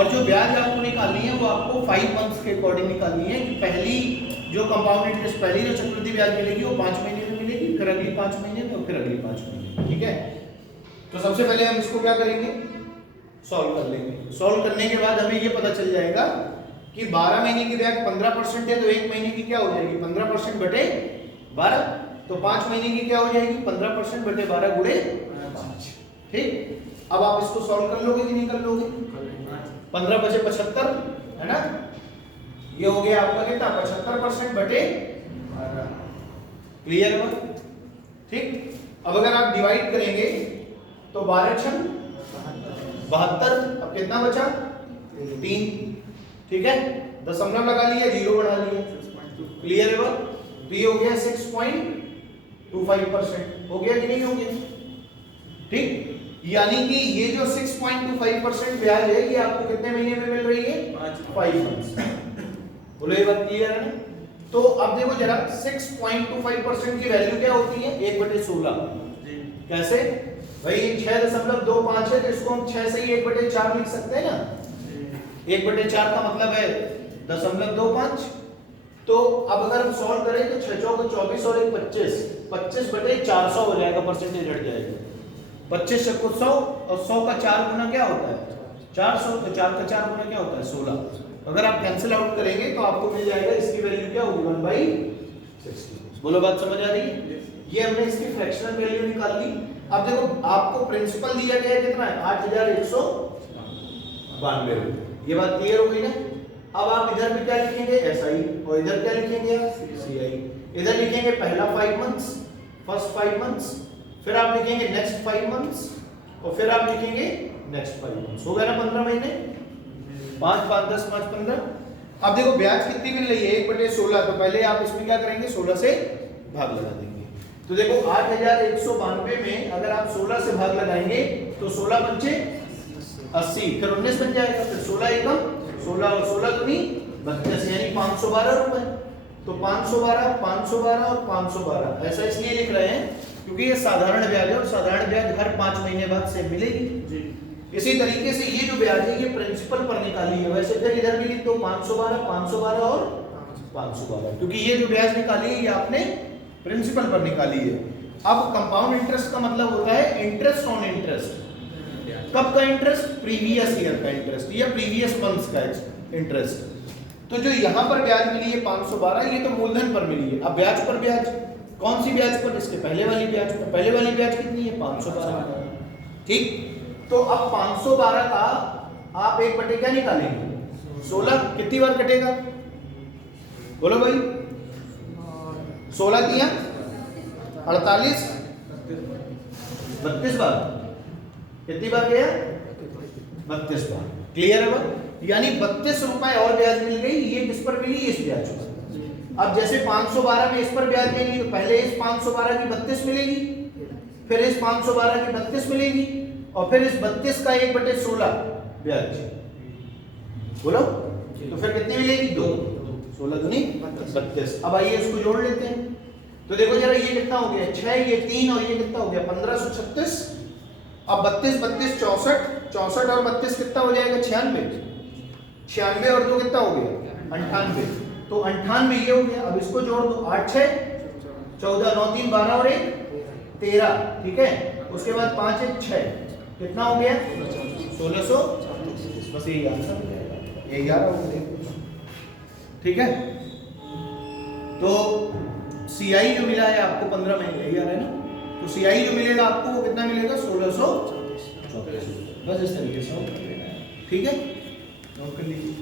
और जो ब्याज आपको निकालनी है वो आपको 5 मंथ्स के अकॉर्डिंग निकालनी है कि पहली जो कंपाउंड इंटरेस्ट पहली जो चक्रवृद्धि ब्याज मिलेगी वो 5 महीने में मिलेगी, फिर अगली 5 महीने में और फिर अगली 5 महीने में। ठीक है, तो सबसे पहले हम इसको क्या करेंगे, सॉल्व कर लेंगे। सॉल्व करने के बाद हमें ये पता चल जाएगा कि 12 महीने की ब्याज 15% है, तो एक महीने की क्या हो जाएगी 15% बटे 12, तो 5 महीने की क्या हो जाएगी 15% बटे 12 गुणे 5। ठीक, अब आप इसको सॉल्व कर लोगे कि नहीं कर लोगे? 15 बचे 75 है ना, ये हो गया आपका कितना 75% बटे 12। क्लियर हुआ? ठीक, अब अगर आप डिवाइड करेंगे तो 12 छन 72, अब कितना बचा 3। ठीक है, दशमलव लगा लिया, जीरो बढ़ा लिया। क्लियर हुआ? तो ये हो गया 6.25%। हो गया कि नहीं हो गया? ठीक, यानी कि ये जो 6.25% ब्याज है ये आपको कितने महीने में मिल रही है 5 मंथ्स। बोलो ये बात क्लियर है ना? तो अब देखो जरा 6.25% की वैल्यू क्या होती है 1/16। कैसे भाई 6.25 है तो इसको हम 6 से ही 1/4 लिख सकते हैं ना। 1/4 का मतलब है 0.25। तो अब अगर हम सॉल्व करें तो 6 चौक 24 और 1 25, 25/400 हो जाएगा, परसेंटेज हट जाएगा। 25 से 100 और 100 का 4 गुना क्या होता है 400, तो 4 का 4 गुना क्या होता है 16। अगर आप कैंसिल आउट करेंगे तो आपको मिल जाएगा इसकी वैल्यू क्या होगी 1/60। बोलो बात समझ आ रही है? ये हमने इसकी फ्रैक्शनल वैल्यू निकाल ली। अब देखो आपको प्रिंसिपल दिया गया है कितना है 8192 रुपए। ये बात क्लियर हो गई ना? अब आप इधर भी क्या लिखेंगे SI और इधर क्या लिखेंगे CI। इधर लिखेंगे पहला 5 मंथ्स, फर्स्ट 5 मंथ्स, फिर आप लिखेंगे नेक्स्ट 5 मंथ्स और फिर आप लिखेंगे नेक्स्ट 5 मंथ्स। हो गया ना 15 महीने, 5 5 10 5 15। अब देखो ब्याज कितनी मिल रही है 1/16, तो पहले आप इसमें क्या करेंगे 16 से भाग लगा देंगे। तो देखो 8192 में अगर आप 16 से भाग लगाएंगे तो 16 पंचे 80, फिर 19 बन जाएगा, फिर 16 एकम 16 और 16 दूनी 32, यानी 512 रुपए। तो 512 512 और 512 ऐसा इसलिए लिख रहे हैं क्योंकि ये साधारण ब्याज है और साधारण ब्याज हर 5 महीने बाद से मिलेगी जी। इसी तरीके से ये जो ब्याज है ये प्रिंसिपल पर निकाली है। वैसे फिर इधर भी लिख दो 512 512 और 512, क्योंकि ये जो ब्याज निकाली है ये आपने प्रिंसिपल पर निकाली है। अब कंपाउंड इंटरेस्ट का मतलब होता है इंटरेस्ट ऑन इंटरेस्ट। कब का इंटरेस्ट प्रीवियस ईयर का इंटरेस्ट या प्रीवियस मंथ्स का इंटरेस्ट। तो जो यहाँ पर ब्याज मिली है 512 ये तो मूलधन पर मिली है। अब ब्याज पर ब्याज, कौन सी ब्याज पर? इसके पहले वाली ब्याज पर। पहले वाली ब्याज कितनी है 512। ठीक, तो अब 512 का आप 1/, क्या निकालेंगे 16। कितनी बार कटेगा बोलो भाई? 16 दिया 48 32 बार। कितनी बार गया 32 बार। क्लियर है? यानी 32 रुपए और ब्याज मिल गई। ये किस पर मिली? इस ब्याज पर। अब जैसे 512 में इस पर ब्याज मिलेगी तो पहले इस 512 की 32 मिलेगी, फिर इस 512 की 32 मिलेगी और फिर इस 32 का 1/16 ब्याज। बोलो तो फिर कितनी मिलेगी 2, 16 दूनी 32। अब आइए इसको जोड़ लेते हैं। तो देखो जरा ये कितना हो गया 6, ये 3 और ये कितना हो गया 1536। अब 32 32 64, 64 और 32 कितना हो जाएगा 96, 96 और 2 कितना हो गया 98। तो 98 ये हो गया। अब इसको जोड़ दो 8 6 14 9 3 12 और 1 13। ठीक है, उसके बाद 5 1 6 कितना हो गया 1600। बस यही आंसर हो जाएगा, यही आ रहा होगा। ठीक है, तो CI जो मिला है आपको 15 महीने यही आ रहा है ना, तो CI जो मिलेगा आपको वो कितना मिलेगा 1634। बस इस तरीके से कर लेना है। ठीक है, नोट कर लीजिए।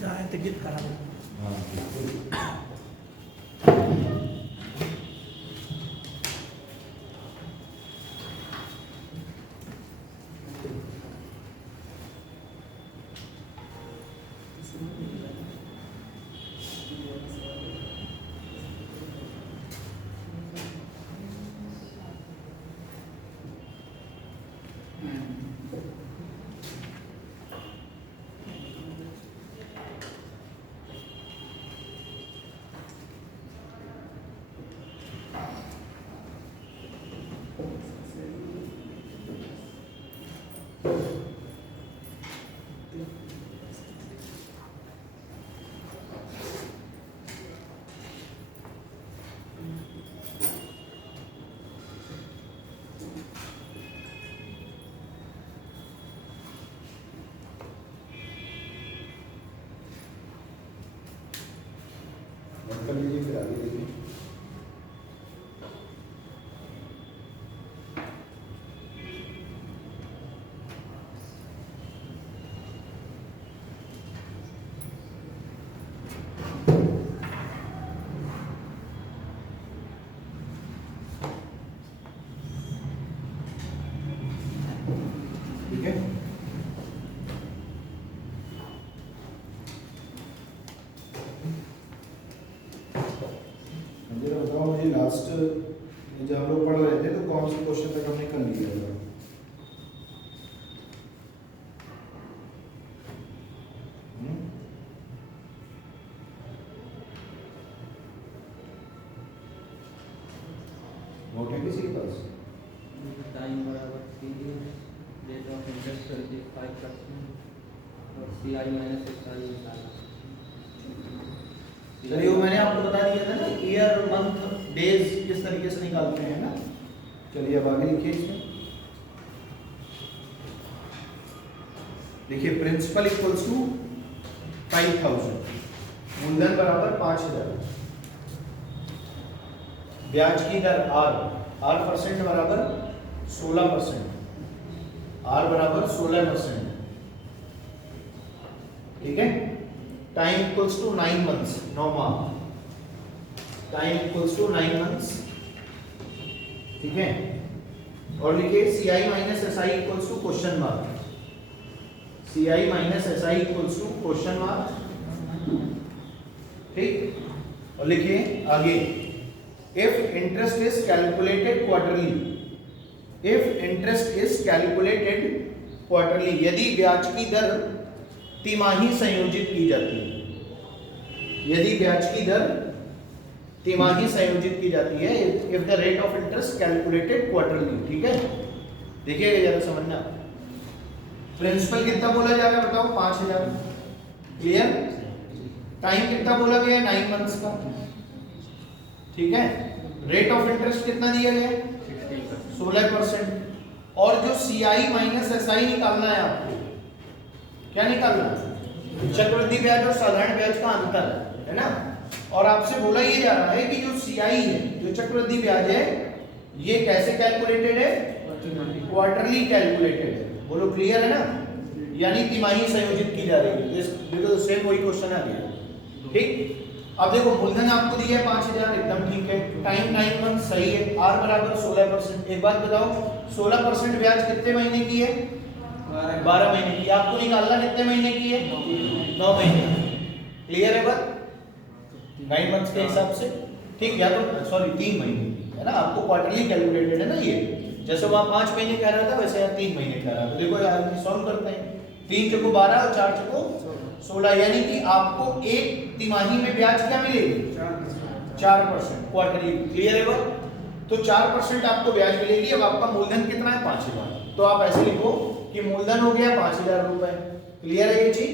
चाहे तो गीत खराब है। हाँ बिल्कुल। कर लीजिए फिर आगे देखिए। ठीक है, मुझे बताओ, मुझे लास्ट जब हम लोग पढ़ रहे थे तो कौन से क्वेश्चन तक हमने कर लिया था? नोट है किसी के पास? टाइम बराबर रेट ऑफ इंटरेस्ट 25% और CI माइनस SI निकालना। चलिए, वो मैंने आपको बता दिया था ना, ईयर मंथ डेज किस तरीके से निकालते हैं ना। चलिए अब आगे लिखिए इसमें। देखिए, प्रिंसिपल इक्वल्स टू 5000, मूलधन बराबर 5000, ब्याज की दर R परसेंट बराबर 16%, R बराबर 16%, ठीक है। टाइम इक्वल्स टू 9 मंथ्स, 9 माह, टाइम इक्वल्स टू 9 मंथ्स, ठीक है। और लिखिए CI minus SI equals to question mark, CI minus SI equals to question mark, ठीक। और लिखिए आगे, if interest is calculated quarterly, if interest is calculated quarterly, यदि ब्याज की दर तिमाही संयोजित की जाती है, यदि ब्याज की दर तिमाही संयोजित की जाती है, if the rate of interest calculated quarterly, ठीक है। देखिएगा जरा समझना, प्रिंसिपल कितना बोला जा रहा है बताओ? 5000, क्लियर। टाइम कितना बोला गया? 9 मंथ्स का, ठीक है। रेट ऑफ इंटरेस्ट कितना दिया गया? 16%। और जो CI माइनस SI निकालना है आपको, क्या निकालना है? चक्रवृद्धि ब्याज और साधारण ब्याज का अंतर, है ना। और आपसे बोला ये जा रहा है कि जो CI है, जो चक्रवृद्धि ब्याज है, ये कैसे कैलकुलेटेड है? क्वार्टरली कैलकुलेटेड है। बोलो क्लियर है ना, यानी तिमाही संयोजित की जा रही है। देखो सेम वही क्वेश्चन आ गया, ठीक। अब देखो, मूलधन आपको दिया है 5000, एकदम ठीक है। टाइम 9 मंथ, सही है। R बराबर 16%। एक बात बताओ, 16% ब्याज कितने महीने की है? 12 महीने की। आपको निकालना कितने महीने की है? 9 महीने की। क्लियर है बात? 9 मंथ्स के हिसाब से, ठीक। या तो सॉरी 3 महीने की, है ना। आपको क्वार्टरली कैलकुलेटेड है ना ये, जैसे वहां 5 महीने कह रहा था वैसे यहाँ 3 महीने कह रहा था। देखो यार, सॉल्व करते हैं। 3 चौको 12 और 4 चौको 16, यानी कि आपको एक तिमाही में ब्याज क्या मिलेगी? 4% क्वार्टरली। क्लियर है बात? तो 4% आपको ब्याज मिलेगी। अब आपका मूलधन कितना है? 5000। तो आप ऐसे लिखो कि मूलधन हो गया 5000 रुपए। क्लियर है ये चीज?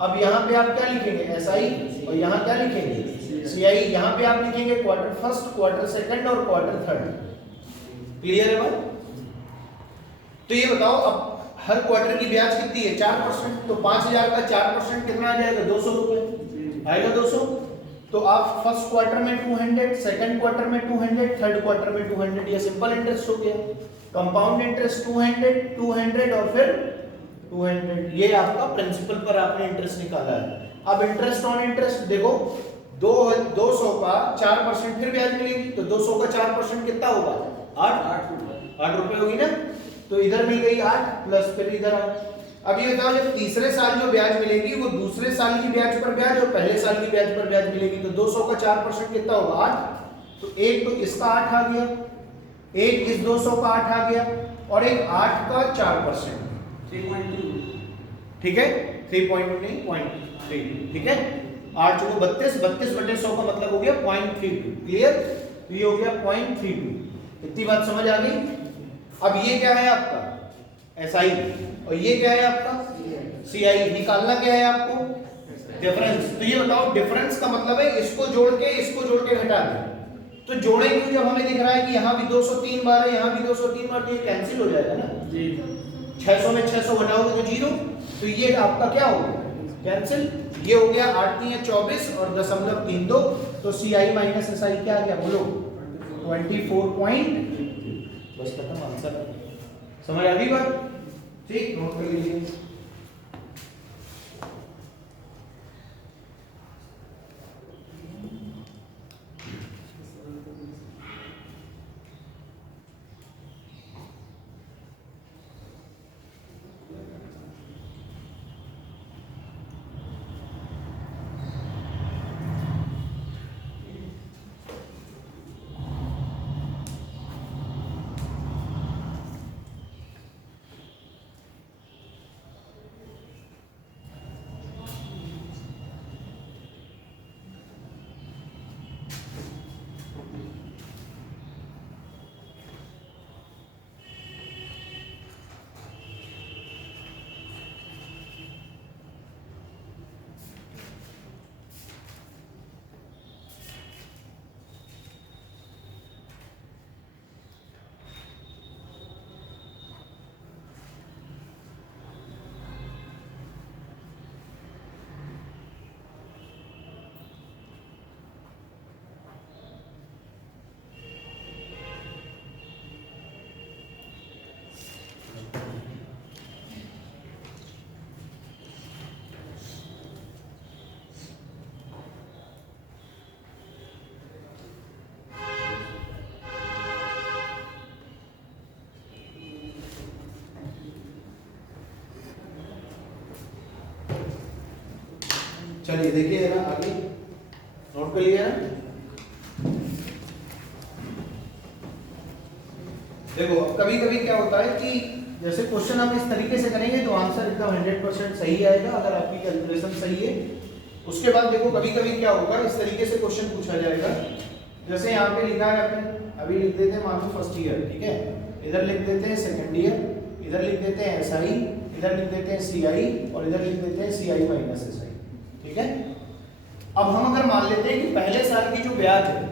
अब यहाँ पे आप क्या लिखेंगे? SI, और यहाँ क्या लिखेंगे? CI। यहाँ पे आप लिखेंगे क्वार्टर फर्स्ट, क्वार्टर सेकंड और क्वार्टर थर्ड। क्लियर है बात? तो ये बताओ, अब हर क्वार्टर की ब्याज कितनी है? 4%। तो 5000 का 4% कितना आ जाएगा? 200 रुपए आएगा। 200। तो आप फर्स्ट क्वार्टर में 200, सेकंड क्वार्टर में 200, थर्ड क्वार्टर में 200, ये सिंपल इंटरेस्ट हो गया। कंपाउंड इंटरेस्ट 200, 200 और फिर 200। ये आपका प्रिंसिपल पर आपने इंटरेस्ट निकाला है। अब इंटरेस्ट ऑन इंटरेस्ट देखो, 200 का 4% फिर ब्याज मिलेगी, तो 200 का 4% कितना होगा? 8 रुपए होगी ना। तो इधर मिल गई 8 प्लस फिर इधर 8। अब ये बताओ, जब तीसरे साल जो ब्याज मिलेगी वो दूसरे साल की ब्याज पर ब्याज और पहले साल की ब्याज पर ब्याज मिलेगी, तो 200 का 4% कितना होगा? 8। तो एक तो इसका 8 आ गया, एक इस 200 का 8 आ गया, और एक 8 का 4%, 3.2, ठीक है। 3.2 नहीं, 0.3, ठीक है। 8 चौको 32, 32/100 का मतलब हो गया 0.32। क्लियर? ये हो गया 0.32। इतनी बात समझ आ गई? अब ये क्या है आपका? SI, और ये क्या है आपका CI। निकालना क्या है आपको डिफरेंस। तो ये बताओ डिफरेंस का मतलब है इसको जोड़ के घटा दें। तो जोड़े क्यों, जब हमें दिख रहा है कि यहाँ भी 203 बार है, यहाँ भी 203 बार, तो ये कैंसिल हो जाएगा ना जी। 600 में 600 घटाओगे तो 0, तो ये आपका क्या हो गया कैंसिल। ये हो गया 8 3 24 और 0.32, तो CI माइनस SI क्या आ गया बोलो 24 पॉइंट। बस खत्म आंसर। समझ आ गई बात, ठीक, नोट कर लीजिए। चलिए देखिए ना आगे, नोट कर लिया ना। देखो कभी कभी क्या होता है कि जैसे क्वेश्चन हम इस तरीके से करेंगे तो आंसर एकदम 100% सही आएगा अगर आपकी कैलकुलेशन सही है। उसके बाद देखो कभी कभी क्या होगा, इस तरीके से क्वेश्चन पूछा जाएगा। जैसे यहाँ पे लिखा है आपने, अभी लिख देते हैं मान लो फर्स्ट ईयर, ठीक है, इधर लिख देते हैं सेकंड ईयर, इधर लिख देते हैं SI, इधर लिख देते हैं CI और इधर लिख देते हैं CI माइनस SI, ठीक है। अब हम अगर मान लेते हैं कि पहले साल की जो ब्याज है,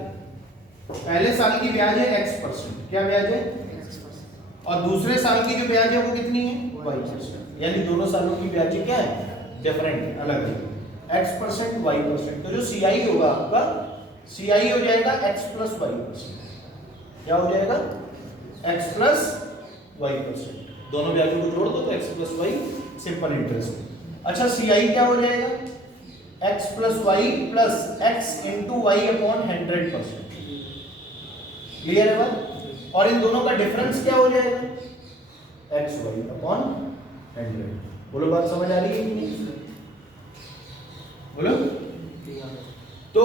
पहले साल की ब्याज है X%, क्या ब्याज है और दूसरे साल की जो ब्याज है वो कितनी है Y%, यानी दोनों सालों की ब्याज क्या है डिफरेंट, अलग है, X% Y%। तो जो CI होगा आपका, CI हो जाएगा X प्लस Y%, क्या हो जाएगा X प्लस Y%। दोनों ब्याजों को जोड़ दो तो X plus Y, simple interest. अच्छा CI क्या हो जाएगा X plus Y plus X into Y upon 100%, clear है बात। और इन दोनों का डिफरेंस क्या हो जाएगा XY अपॉन 100। बोलो बात समझ आ रही है कि नहीं, बोलो। तो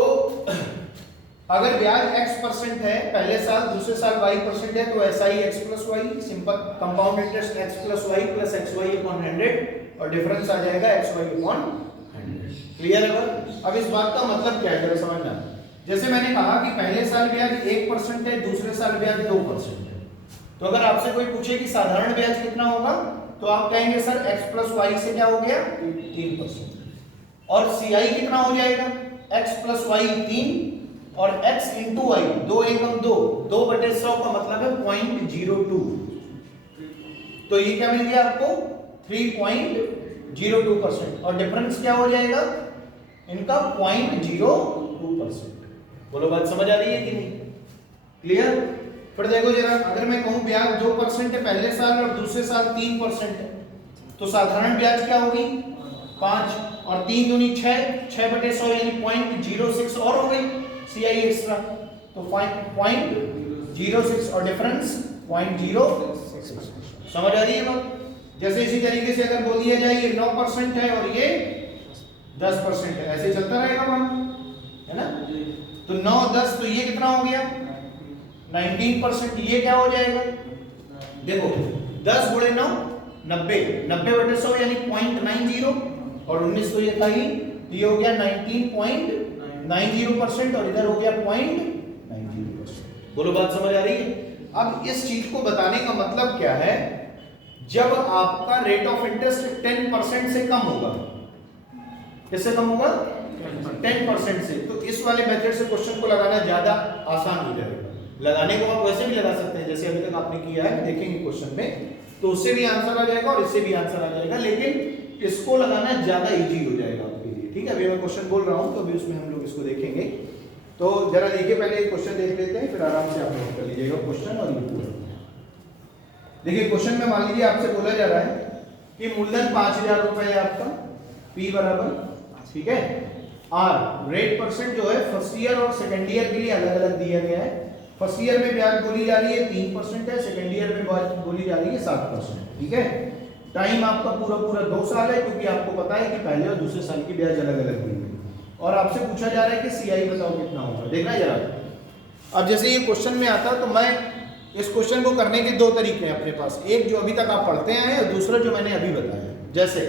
अगर ब्याज X% है पहले साल, दूसरे साल Y% है, तो SI X plus Y, simple compound interest X plus Y plus XY upon 100 और डिफरेंस आ जाएगा XY अपॉन 100, क्लियर है बात। अब इस बात का मतलब क्या है जरा समझना। जैसे मैंने कहा कि पहले साल ब्याज 1% है, दूसरे साल ब्याज 2% है, तो अगर आपसे कोई पूछे कि साधारण ब्याज कितना होगा तो आप कहेंगे सर X प्लस Y से क्या हो गया 3%, और CI कितना हो जाएगा X प्लस Y 3 और X इंटू Y 2 एकम 2, 2/100 का मतलब है 0.02, तो ये क्या मिल गया आपको 3.02%, और डिफरेंस क्या हो जाएगा इनका 0.02%। बोलो बात समझ आ रही है कि नहीं, क्लियर। फिर देखो जरा, अगर मैं कहूं ब्याज 2% है पहले साल और दूसरे साल 3% है, तो साधारण ब्याज क्या होगी 5 और 3 दूनी 6, 6/100 यानी 0.06 और हो गई CI एक्स्ट्रा, तो 0.06 और डिफरेंस 0.06। समझ आ रही है बात। जैसे इसी तरीके से अगर बोल दिया जाए ये 9% है और ये 10% है, ऐसे चलता रहेगा काम, है ना। तो 9 10 तो ये कितना हो गया 19%, ये क्या हो जाएगा देखो 10 गुणे 9 90, 90/100 यानी 0.90 और 19 तो ये था ही, तो ये हो गया 19.90% और इधर हो गया 0.90%। बोलो बात समझ आ रही है। अब इस चीज को बताने का मतलब क्या है, जब आपका रेट ऑफ इंटरेस्ट 10% से कम होगा। किससे कम होगा? 10% से। तो इस वाले मेथड से क्वेश्चन को लगाना ज्यादा आसान हो जाएगा। लगाने को आप वैसे भी लगा सकते हैं जैसे अभी तक आपने किया है, देखेंगे क्वेश्चन में, तो उससे भी आंसर आ जाएगा और इससे भी आंसर आ जाएगा, लेकिन इसको लगाना ज्यादा इजी हो जाएगा आपके लिए। ठीक है, अभी मैं क्वेश्चन बोल रहा हूं तो अभी उसमें हम लोग इसको देखेंगे। तो जरा देखिए, पहले क्वेश्चन देख लेते हैं, फिर आराम से आप नोट कर लीजिएगा क्वेश्चन और ये पूरा। देखिए क्वेश्चन में मान लीजिए आपसे बोला जा रहा है कि मूलधन 5000 रुपए है आपका, P बराबर, ठीक है, R रेट परसेंट जो है फर्स्ट ईयर और सेकंड ईयर के लिए अलग अलग दिया गया है। फर्स्ट ईयर में ब्याज बोली जा रही है 3% है, सेकंड ईयर में ब्याज बोली जा रही है 7%। ठीक है, टाइम आपका पूरा 2 साल है, क्योंकि आपको पता है कि पहले और दूसरे साल की ब्याज अलग अलग दी है। और आपसे पूछा जा रहा है कि CI बताओ कितना होगा। देखना जरा, अब जैसे ये क्वेश्चन में आता तो मैं इस क्वेश्चन को करने के 2 तरीके हैं अपने पास, एक जो अभी तक आप पढ़ते आए हैं और दूसरा जो मैंने अभी बताया। जैसे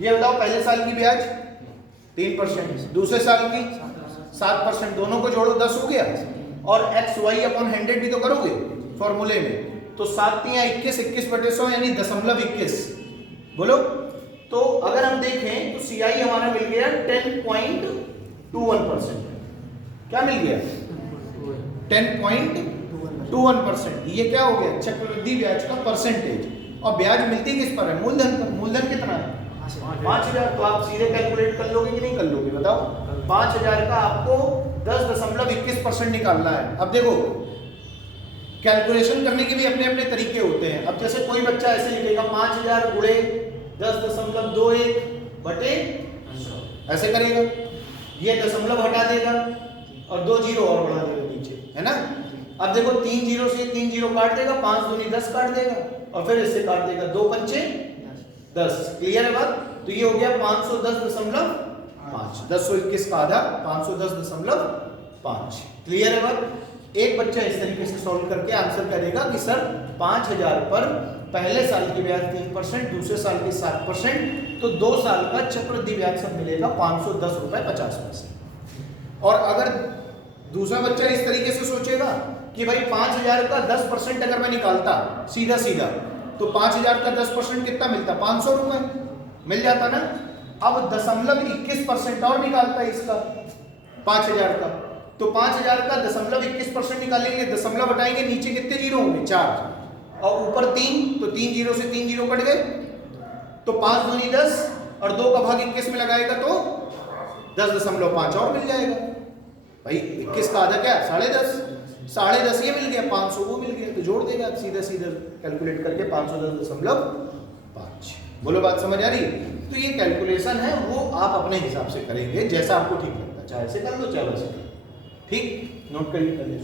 ये बताओ पहले साल की ब्याज 3%, दूसरे साल की 7%, दोनों को जोड़ो 10 हो गया, और XY/100 भी तो करोगे फॉर्मूले में, तो 7 × 21, 21/100 यानी 0.21। बोलो, तो अगर हम देखें तो CI हमारा मिल गया 10.21%। क्या मिल गया? 10.21%। ये क्या हो गया? चक्रवृद्धि ब्याज का परसेंटेज। और ब्याज मिलती किस पर है? मूलधन पर। मूलधन कितना है? 5000। तो आप सीधे कैलकुलेट कर लोगे कि नहीं कर लोगे? बताओ। 5000 का आपको 10.21% निकालना है। अब देखो, कैलकुलेशन करने के भी अपने अपने तरीके होते हैं। अब जैसे कोई बच्चा ऐसे लिखेगा 5000 गुणे 10.21 बटे 100, ऐसे करेगा, ये दशमलव हटा देगा और 2 जीरो और बढ़ा देगा नीचे, है ना। अब देखो 3 जीरो से 3 जीरो काट देगा, 5 दूनी 10 काट देगा, और फिर इससे काट देगा 2 पंचे 10। क्लियर है बात? तो ये हो गया 510.5, 1021 का आधा 510.5। क्लियर है बात? एक बच्चा इस तरीके से सॉल्व करके आंसर करेगा कि सर 5000 पर पहले साल की ब्याज 3%, दूसरे साल की 7%, तो 2 साल का चक्रवृद्धि ब्याज सब मिलेगा 510 रुपए 50 पैसे। और अगर दूसरा बच्चा इस तरीके से सोचेगा कि भाई 5000 का 10% अगर मैं निकालता सीधा सीधा, तो 5000 का 10% कितना मिलता? 500 रुपए मिल जाता ना। अब 0.21% और निकालता है इसका 5000 का, तो 5000 का 0.21% निकालेंगे, दशमलव हटाएंगे, नीचे कितने जीरो होंगे? 4, और ऊपर 3, तो 3 जीरो से 3 जीरो कट गए, तो 5 दूनी 10 और 2 का भाग 21 में लगाएगा तो 10.5 और मिल जाएगा। भाई 21 का आधा क्या? 10.5, 10.5 ये मिल गया, 500 वो मिल गया, तो जोड़ देगा सीधा सीधा कैलकुलेट करके 510.5। बोलो बात समझ आ रही है? तो ये कैलकुलेशन है वो आप अपने हिसाब से करेंगे, जैसा आपको ठीक लगता है, चाहे ऐसे कर लो चाहे वैसे कर लो। ठीक, नोट करिए पहले।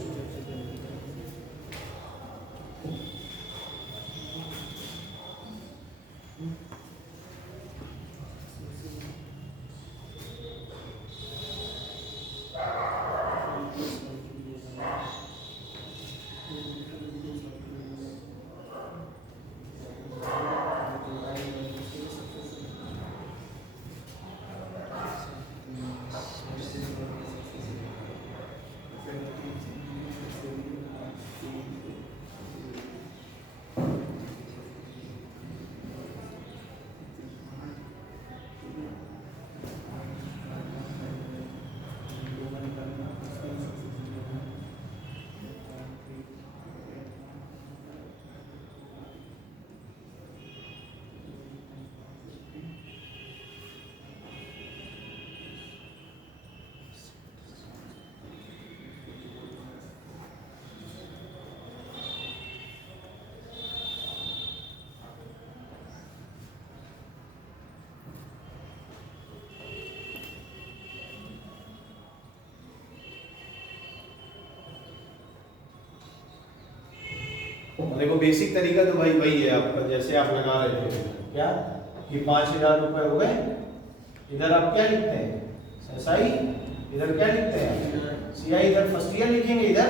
देखो बेसिक तरीका तो भाई वही है आपका, जैसे आप लगा रहे थे क्या कि 5000 रुपए हो गए, इधर आप क्या लिखते हैं? SI, इधर क्या लिखते हैं? CI, इधर फर्स्ट ईयर लिखेंगे, इधर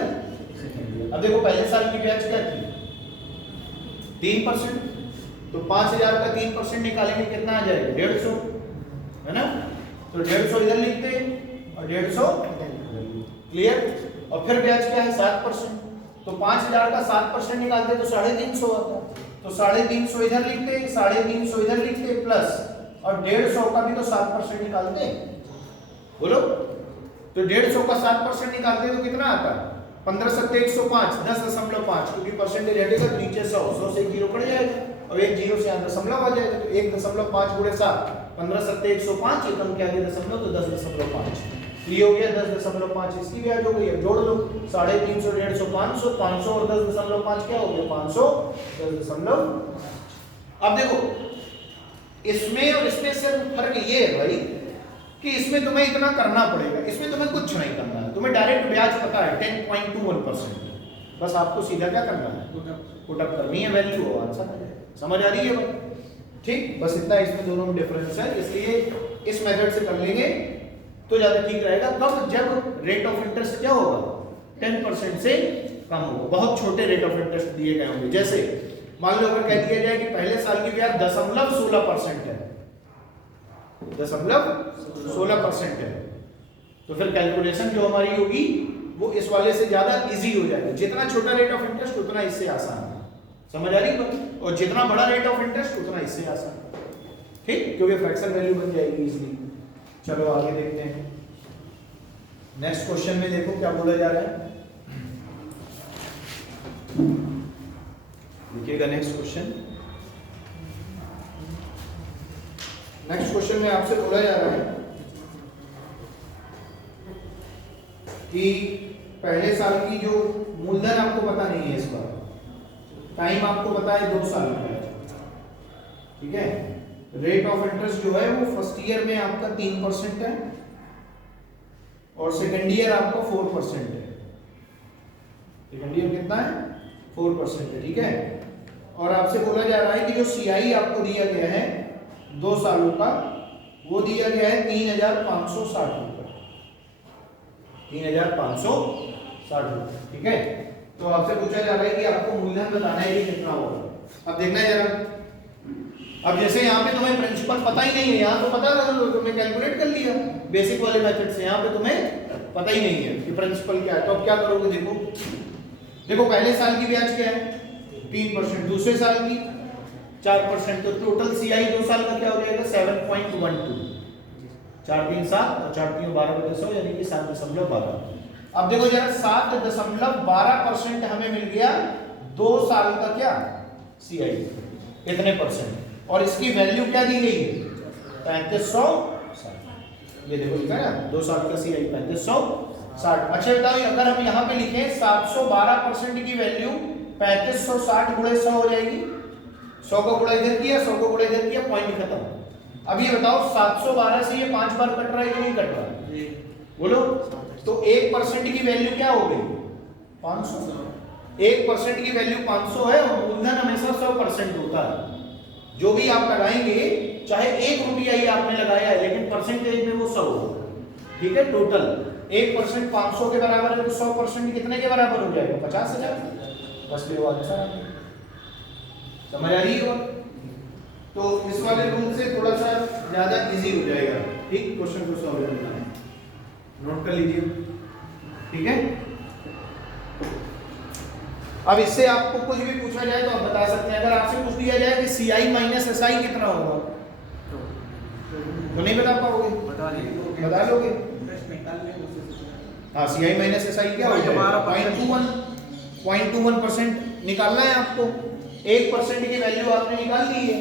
सेकंड ईयर। अब देखो पहले साल की ब्याज क्या थी? 3%, तो 5000 का 3% निकालेंगे कितना आ जाएगा? 150, है ना। तो 150 इधर लिखते हैं और 150 क्लियर। और फिर ब्याज क्या है? 7%, तो 5000 का 7% निकालते तो 350 आता। तो 350 इधर लिखते, 350 इधर लिखते प्लस, और 150 का भी तो 7% निकालते, बोलो। तो 150 का 7% निकालते तो कितना आता? 15 सत्ते 105, 10.5, क्योंकि परसेंटेज हटेगा तो नीचे 100, 100 से 1 जीरो कट जाएगा, और एक जीरो से यहाँ दशमलव आ जाएगा, तो 1.5 गुणे 7, 15 सत्ते 105, एकम के आगे दशमलव तो 10.5, ये हो गया 10.5, इसकी ब्याज हो गई। अब जोड़ लो 350, 150, 500, 500 और 10.5 क्या हो गया? 500, 10.5। अब देखो इसमें और इसमें सिर्फ फर्क ये है भाई कि इसमें तुम्हें इतना करना पड़ेगा, इसमें तुम्हें कुछ नहीं करना है, तुम्हें डायरेक्ट ब्याज पता है 10.21%, बस आपको सीधा क्या करना है? पुटअप करनी है वैल्यू और आंसर आ जाएगा। समझ आ रही है भाई? ठीक, बस इतना इसमें दोनों में डिफरेंस है, इसलिए इस मेथड से कर लेंगे तो ज्यादा ठीक रहेगा। कब? जब रेट ऑफ इंटरेस्ट क्या होगा? 10% से कम होगा, बहुत छोटे रेट ऑफ इंटरेस्ट दिए गए होंगे। जैसे मान लो अगर कह दिया जाए कि पहले साल की ब्याज 0.16% है, 0.16% है, तो फिर कैलकुलेशन जो हमारी होगी वो इस वाले से ज्यादा इजी हो जाएगी। जितना छोटा रेट ऑफ इंटरेस्ट उतना इससे आसान है। समझ आ रही है? और जितना बड़ा रेट ऑफ इंटरेस्ट उतना इससे आसान, ठीक, क्योंकि फ्रैक्शन वैल्यू बन जाएगी इजीली। चलो आगे देखते हैं। नेक्स्ट क्वेश्चन में देखो क्या बोला जा रहा है, देखिएगा नेक्स्ट क्वेश्चन। नेक्स्ट क्वेश्चन में आपसे बोला जा रहा है कि पहले साल की जो मूलधन आपको पता नहीं है, इस बार टाइम आपको पता है 2 साल का है, ठीक है। रेट ऑफ इंटरेस्ट जो है वो फर्स्ट ईयर में आपका 3% है और सेकेंड ईयर आपका 4% है। सेकेंड ईयर कितना है? 4% है, ठीक है। और आपसे बोला जा रहा है कि जो सीआई आपको दिया गया है 2 सालों का, वो दिया गया है 3,560 रुपये, 3,560 रुपये, ठीक है। तो आपसे पूछा जा रहा है कि आपको मूलधन बताना है कि कितना होगा। अब देखना है जरा, अब जैसे यहाँ पे तुम्हें प्रिंसिपल पता ही नहीं है, यहाँ तो पता था, तुमने कैलकुलेट कर लिया बेसिक वाले मेथड से, यहाँ पे तुम्हें पता ही नहीं है कि प्रिंसिपल क्या है। तो अब क्या करोगे? देखो पहले साल की ब्याज क्या है? 3%, दूसरे साल की 4%, तो टोटल सीआई 2 साल का क्या हो जाएगा? 7.12, 4 3 7 और 4 3 12/100 यानी कि 7.12। अब देखो जरा 7.12% हमें मिल गया 2 साल का क्या सीआई, इतने परसेंट, और इसकी वैल्यू क्या दी गई है? 3560। ये देखो लिखा है ना 2 साल का सीआई 3560। अच्छा बताओ अगर हम यहाँ पे लिखें 712% की वैल्यू 3560 गुणे 100 हो जाएगी। 100 को गुणा इधर किया, 100 को गुणा इधर किया, पॉइंट खत्म। अब ये बताओ 712 से ये 5 बार कट रहा है कि नहीं कट रहा? बोलो। तो 1% की वैल्यू क्या हो गई? 500। 1% की वैल्यू 500 है और मूलधन हमेशा 100% होता है। जो भी आप लगाएंगे चाहे 1 रुपया ही आपने लगाया है लेकिन परसेंटेज में वो 100 होगा, ठीक है। टोटल 1% 500 के बराबर है तो 100% कितने के बराबर हो जाएगा? 50,000। बस फिर वो अच्छा है। समझ आ रही है? तो इस वाले रूल से थोड़ा सा ज्यादा इजी हो जाएगा, ठीक। क्वेश्चन को सॉल्व करना है, नोट कर लीजिए, ठीक है। अब इससे आपको कुछ भी पूछा जाए तो आप बता सकते हैं। अगर आपसे पूछ दिया जाए कि सीआई माइनस एसआई कितना होगा तो नहीं बता पाओगे? बता लोगे? हाँ, सीआई माइनस एसआई क्या होगा? 0.21% निकालना है आपको। 1% की वैल्यू आपने निकाल ली है,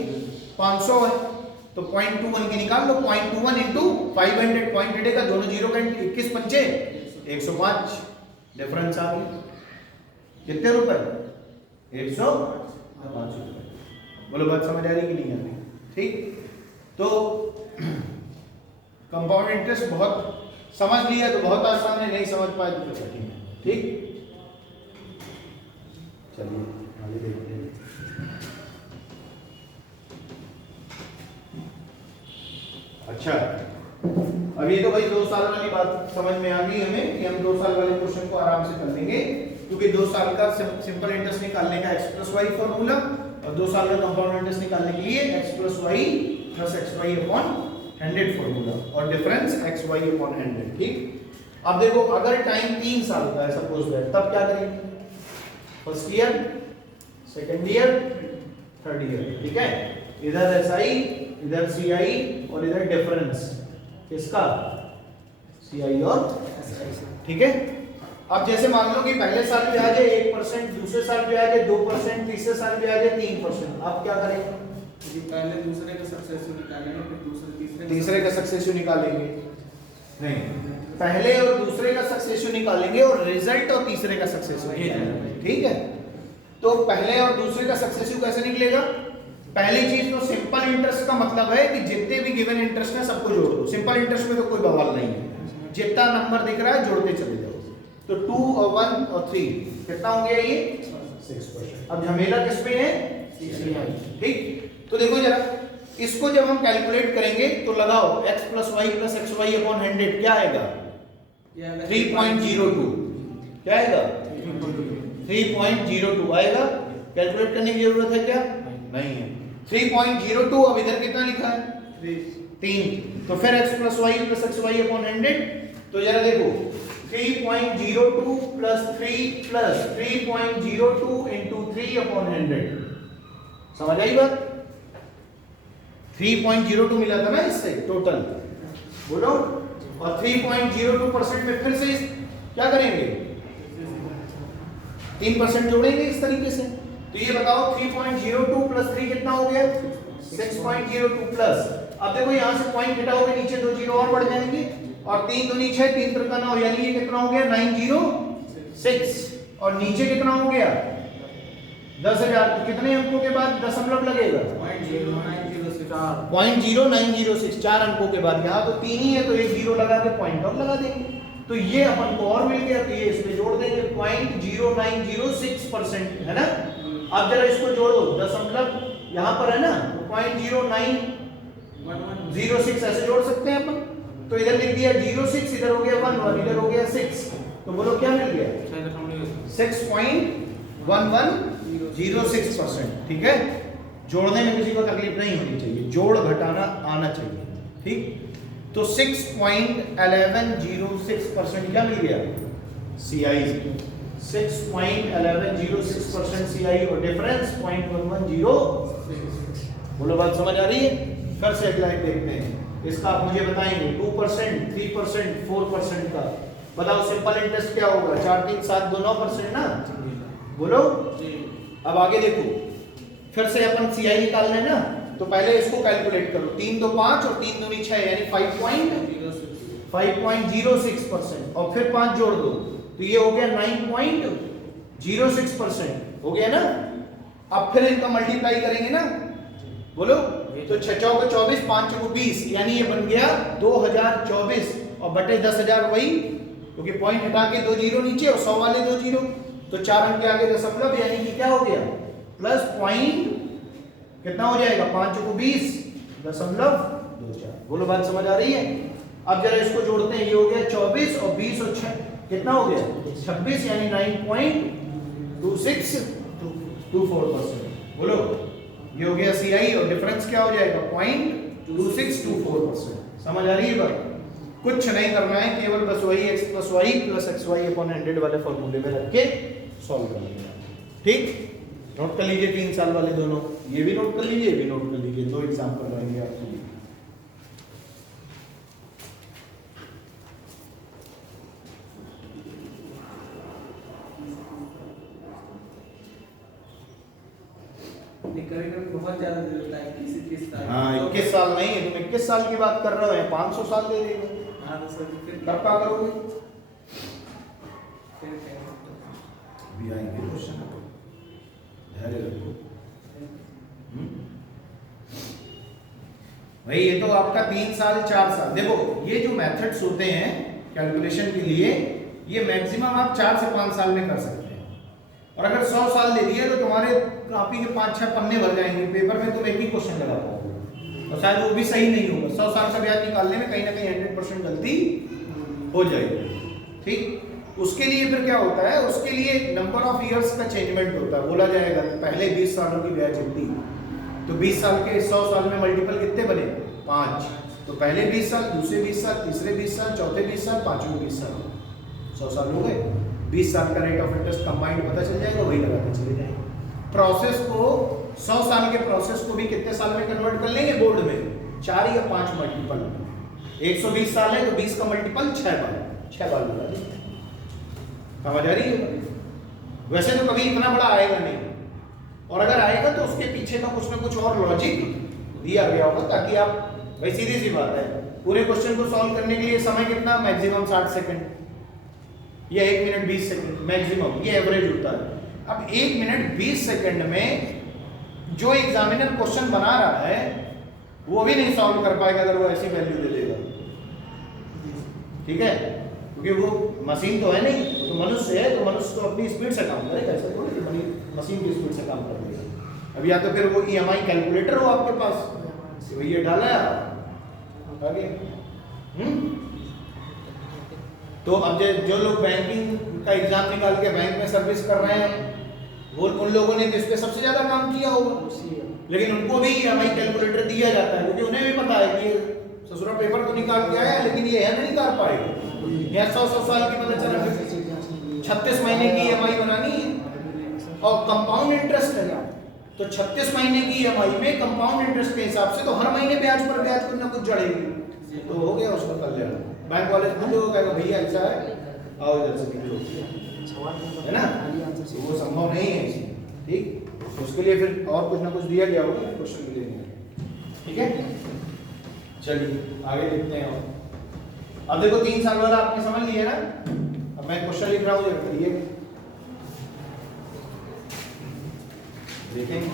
500 है तो 0.21 की निकाल लो। 0.21 इंटू 500, पॉइंट हटेगा, दोनों जीरो का 21 पंचे 105, डिफरेंस आ गया कितने रुपए? 105 रुपए। बोलो बात समझ आ रही कि नहीं आ रही? ठीक। तो कंपाउंड इंटरेस्ट बहुत समझ लिया तो बहुत आसान है, नहीं समझ पाए तो कठिन है, ठीक। चलिए आगे देखते हैं। अच्छा, अब ये तो भाई 2 साल वाली बात समझ में आ गई हमें कि हम 2 साल वाले क्वेश्चन को आराम से कर लेंगे, क्योंकि 2 साल का सिंपल इंटरेस्ट निकालने का x + y फॉर्मूला और 2 साल का कंपाउंड इंटरेस्ट निकालने के लिए x + y + xy upon 100 formula और डिफरेंस xy अपॉन 100, ठीक। अब देखो अगर टाइम 3 साल का है सपोज दैट, तब क्या करेंगे? First year, second year, third year, ठीक है। इधर SI, इधर CI और इधर डिफरेंस किसका, CI और SI, ठीक है। अब जैसे मान लो कि पहले साल ब्याज है 1%, दूसरे साल ब्याज है 2%, तीसरे साल ब्याज है 3%, आप क्या करेंगे? जी पहले दूसरे का सक्सेसिव निकालेंगे, फिर दूसरे तीसरे का सक्सेसिव निकालेंगे, नहीं, पहले और दूसरे का सक्सेसिव निकालेंगे और रिजल्ट और तीसरे का सक्सेसिव निकालेंगे, ठीक है। तो पहले और दूसरे का सक्सेसिव कैसे निकलेगा? पहली चीज तो सिंपल इंटरेस्ट का मतलब है कि जितने भी गिवन इंटरेस्ट है सबको जोड़ दो। सिंपल इंटरेस्ट में तो कोई बवाल नहीं है, जितना नंबर दिख रहा है जोड़ते चले जाओ। तो 2 और 1 और 3 कितना हो गया ये 6%। अब झमेला किस पे है, ठीक। तो देखो जरा इसको जब हम कैलकुलेट करेंगे तो लगाओ x + y + xy अपॉन 100 क्या आएगा 3.02, क्या आएगा 3.02 आएगा। कैलकुलेट करने की जरूरत है क्या, नहीं है। 3.02, अब इधर कितना लिखा है 3, तो फिर x + y + xy अपॉन 100, तो जरा देखो 3.02 + 3 + 3.02 × 3 अपॉन 100, समझ आई बात। 3.02 मिला था ना इससे टोटल, बोलो। और 3.02% में फिर से क्या करेंगे 3% जोड़ेंगे इस तरीके से। तो ये बताओ 3.02 + 3 कितना हो गया 6.02 प्लस। अब देखो यहां से पॉइंट घटाओगे नीचे 2 जीरो और बढ़ जाएंगे, और 3 तो नीचे 3 3 9, यानी ये कितना हो गया 906, और नीचे कितना हो गया 10,000। तो कितने अंकों के बाद दशमलव लगेगा 0.0906, 4 अंकों के बाद। यहाँ तो 3 ही है तो एक जीरो लगा के पॉइंट और लगा देंगे, तो ये अपन को और मिल गया, तो ये इसमें जोड़ देंगे 0.0906% है ना। अब जरा इसको जोड़ो, दशमलव यहाँ पर है ना, 0.0906 ऐसे जोड़ सकते हैं अपन। तो इधर लिख दिया 06, इधर हो गया 1 1, इधर हो गया 6, तो बोलो क्या मिल गया 6.1106%, ठीक है। जोड़ने में किसी को तकलीफ नहीं होनी चाहिए, जोड़ घटाना आना चाहिए, ठीक। तो 6.1106% क्या मिल गया CI, 6.1106% CI और डिफरेंस 0.1106। बोलो बात समझ आ रही है। फिर से अगला एक देखते हैं, इसका आप मुझे बताएंगे 2%, 3%, 4% का। बताओ सिंपल इंटरेस्ट क्या होगा, 4 3 7 2 9% ना, बोलो। अब आगे देखो, फिर से अपन CI निकालना है ना, तो पहले इसको कैलकुलेट करो। 3 2 5 और 3 दूनी 6, यानी 5.06%, और फिर 5 जोड़ दो तो ये हो गया 9.06%, हो गया ना। अब फिर इनका मल्टीप्लाई करेंगे ना, बोलो। तो 6 चौक 24, 5 चौक 20, यानी ये बन गया 2024, और बटे 10,000 वही, क्योंकि पॉइंट हटा के 2 जीरो नीचे और 100 वाले 2 जीरो, तो 4 अंक के आगे दशमलव, यानी कि क्या हो गया प्लस पॉइंट कितना हो जाएगा 5 चौक 20.24। बोलो बात समझ आ रही है। अब जरा इसको जोड़ते हैं, ये हो गया 24 और 20 और 6 कितना हो गया 26, यानी 9.2624%। बोलो ये हो गया CI, और डिफरेंस क्या हो जाएगा 0.2624%। समझ आ रही है बात। कुछ नहीं करना है, केवल बस वही x + y + xy अपॉन 100 वाले फॉर्मूले में रख के सॉल्व कर लेना, ठीक। नोट कर लीजिए 3 साल वाले दोनों, ये भी नोट कर लीजिए, ये भी नोट कर लीजिए, 2 एग्जांपल रहेंगे आपके लिए। बहुत ज्यादा दे देता है 21 साल। हाँ 21 साल नहीं है, तुम 21 साल की बात कर रहे हो, 500 साल दे देंगे। हाँ तो सर फिर कब क्या करोगे, फिर भी आएंगे क्वेश्चन, धैर्य रखो। भाई ये तो आपका 3 साल 4 साल। देखो ये जो मेथड्स होते हैं कैलकुलेशन के लिए, ये मैक्सिमम आप 4 से 5 साल में कर सकते हैं। और अगर 100 साल दे दिए तो तुम्हारे कॉपी के 5-6 पन्ने भर जाएंगे, पेपर में तुम एक ही क्वेश्चन लगा पाओगे, और शायद वो भी सही नहीं होगा। 100 साल का ब्याज निकालने में कहीं ना कहीं 100% गलती हो जाएगी, ठीक। उसके लिए फिर क्या होता है, उसके लिए नंबर ऑफ इयर्स का चेंजमेंट होता है। बोला जाएगा पहले 20 सालों की ब्याज चलती, तो 20 साल के 100 साल में मल्टीपल कितने बने 5, तो पहले 20 साल, दूसरे 20 साल, तीसरे 20 साल, चौथे 20 साल, पांचवें 20 साल, 100 साल हो गए। 20 साल का रेट ऑफ इंटरेस्ट कंबाइंड पता चल जाएगा, वही लगाते चले जाएंगे। प्रोसेस को 100 साल के प्रोसेस को भी कितने साल में कन्वर्ट कर लेंगे बोर्ड में? 4 या 5 मल्टीपल। 120 साल है तो 20 का मल्टीपल 6 बार लगा दीजिए। समझ आ रही है? वैसे तो कभी इतना बड़ा आएगा नहीं, और अगर आएगा तो उसके पीछे का कुछ ना कुछ और लॉजिक दिया गया होगा, ताकि आप, भाई सीधी सी बात है, पूरे क्वेश्चन को सॉल्व करने के लिए समय कितना? मैक्सिमम 60 सेकंड या 1 मिनट 20 सेकंड मैक्सिमम, ये एवरेज होता है। अब 1 मिनट 20 सेकंड में जो एग्जामिनर क्वेश्चन बना रहा है वो भी नहीं सॉल्व कर पाएगा अगर वो ऐसी वैल्यू दे देगा, ठीक है? क्योंकि वो मशीन तो है नहीं, वो तो मनुष्य है, तो मनुष्य तो अपनी स्पीड से काम करेगा, ऐसा थोड़ी कि मशीन की स्पीड से काम कर देगा। अब या तो फिर वो EMI कैलकुलेटर हो आपके पास, ये डाला है आगे। तो अब जो लोग बैंकिंग का एग्जाम निकाल के बैंक में सर्विस कर रहे हैं, वो उन लोगों ने इस पे सबसे ज्यादा काम किया होगा, लेकिन उनको भी EMI कैलकुलेटर दिया जाता है, क्योंकि उन्हें भी पता है कि ससुरा पेपर तो निकाल के आया, लेकिन ये है नहीं निकाल पाएगा। यहाँ 100 साल की पता चला 36 महीने की EMI बनानी है, और कंपाउंड इंटरेस्ट है, तो 36 महीने की EMI में कंपाउंड इंटरेस्ट के हिसाब से तो हर महीने ब्याज पर ब्याज कुछ ना कुछ जड़ेगी, तो हो गया उसका कल्याण। बैंक वाले को कहेगा भैया ऐसा है, आओ इधर से निकलो, है ना? वो संभव नहीं है इसमें, ठीक? उसके लिए फिर और कुछ ना कुछ दिया गया होगा क्वेश्चन भी देंगे, ठीक है? चलिए आगे देखते हैं। अब देखो 3 साल वाला आपने समझ लिया ना, अब मैं क्वेश्चन लिख रहा हूँ, जरा करिए, देखेंगे।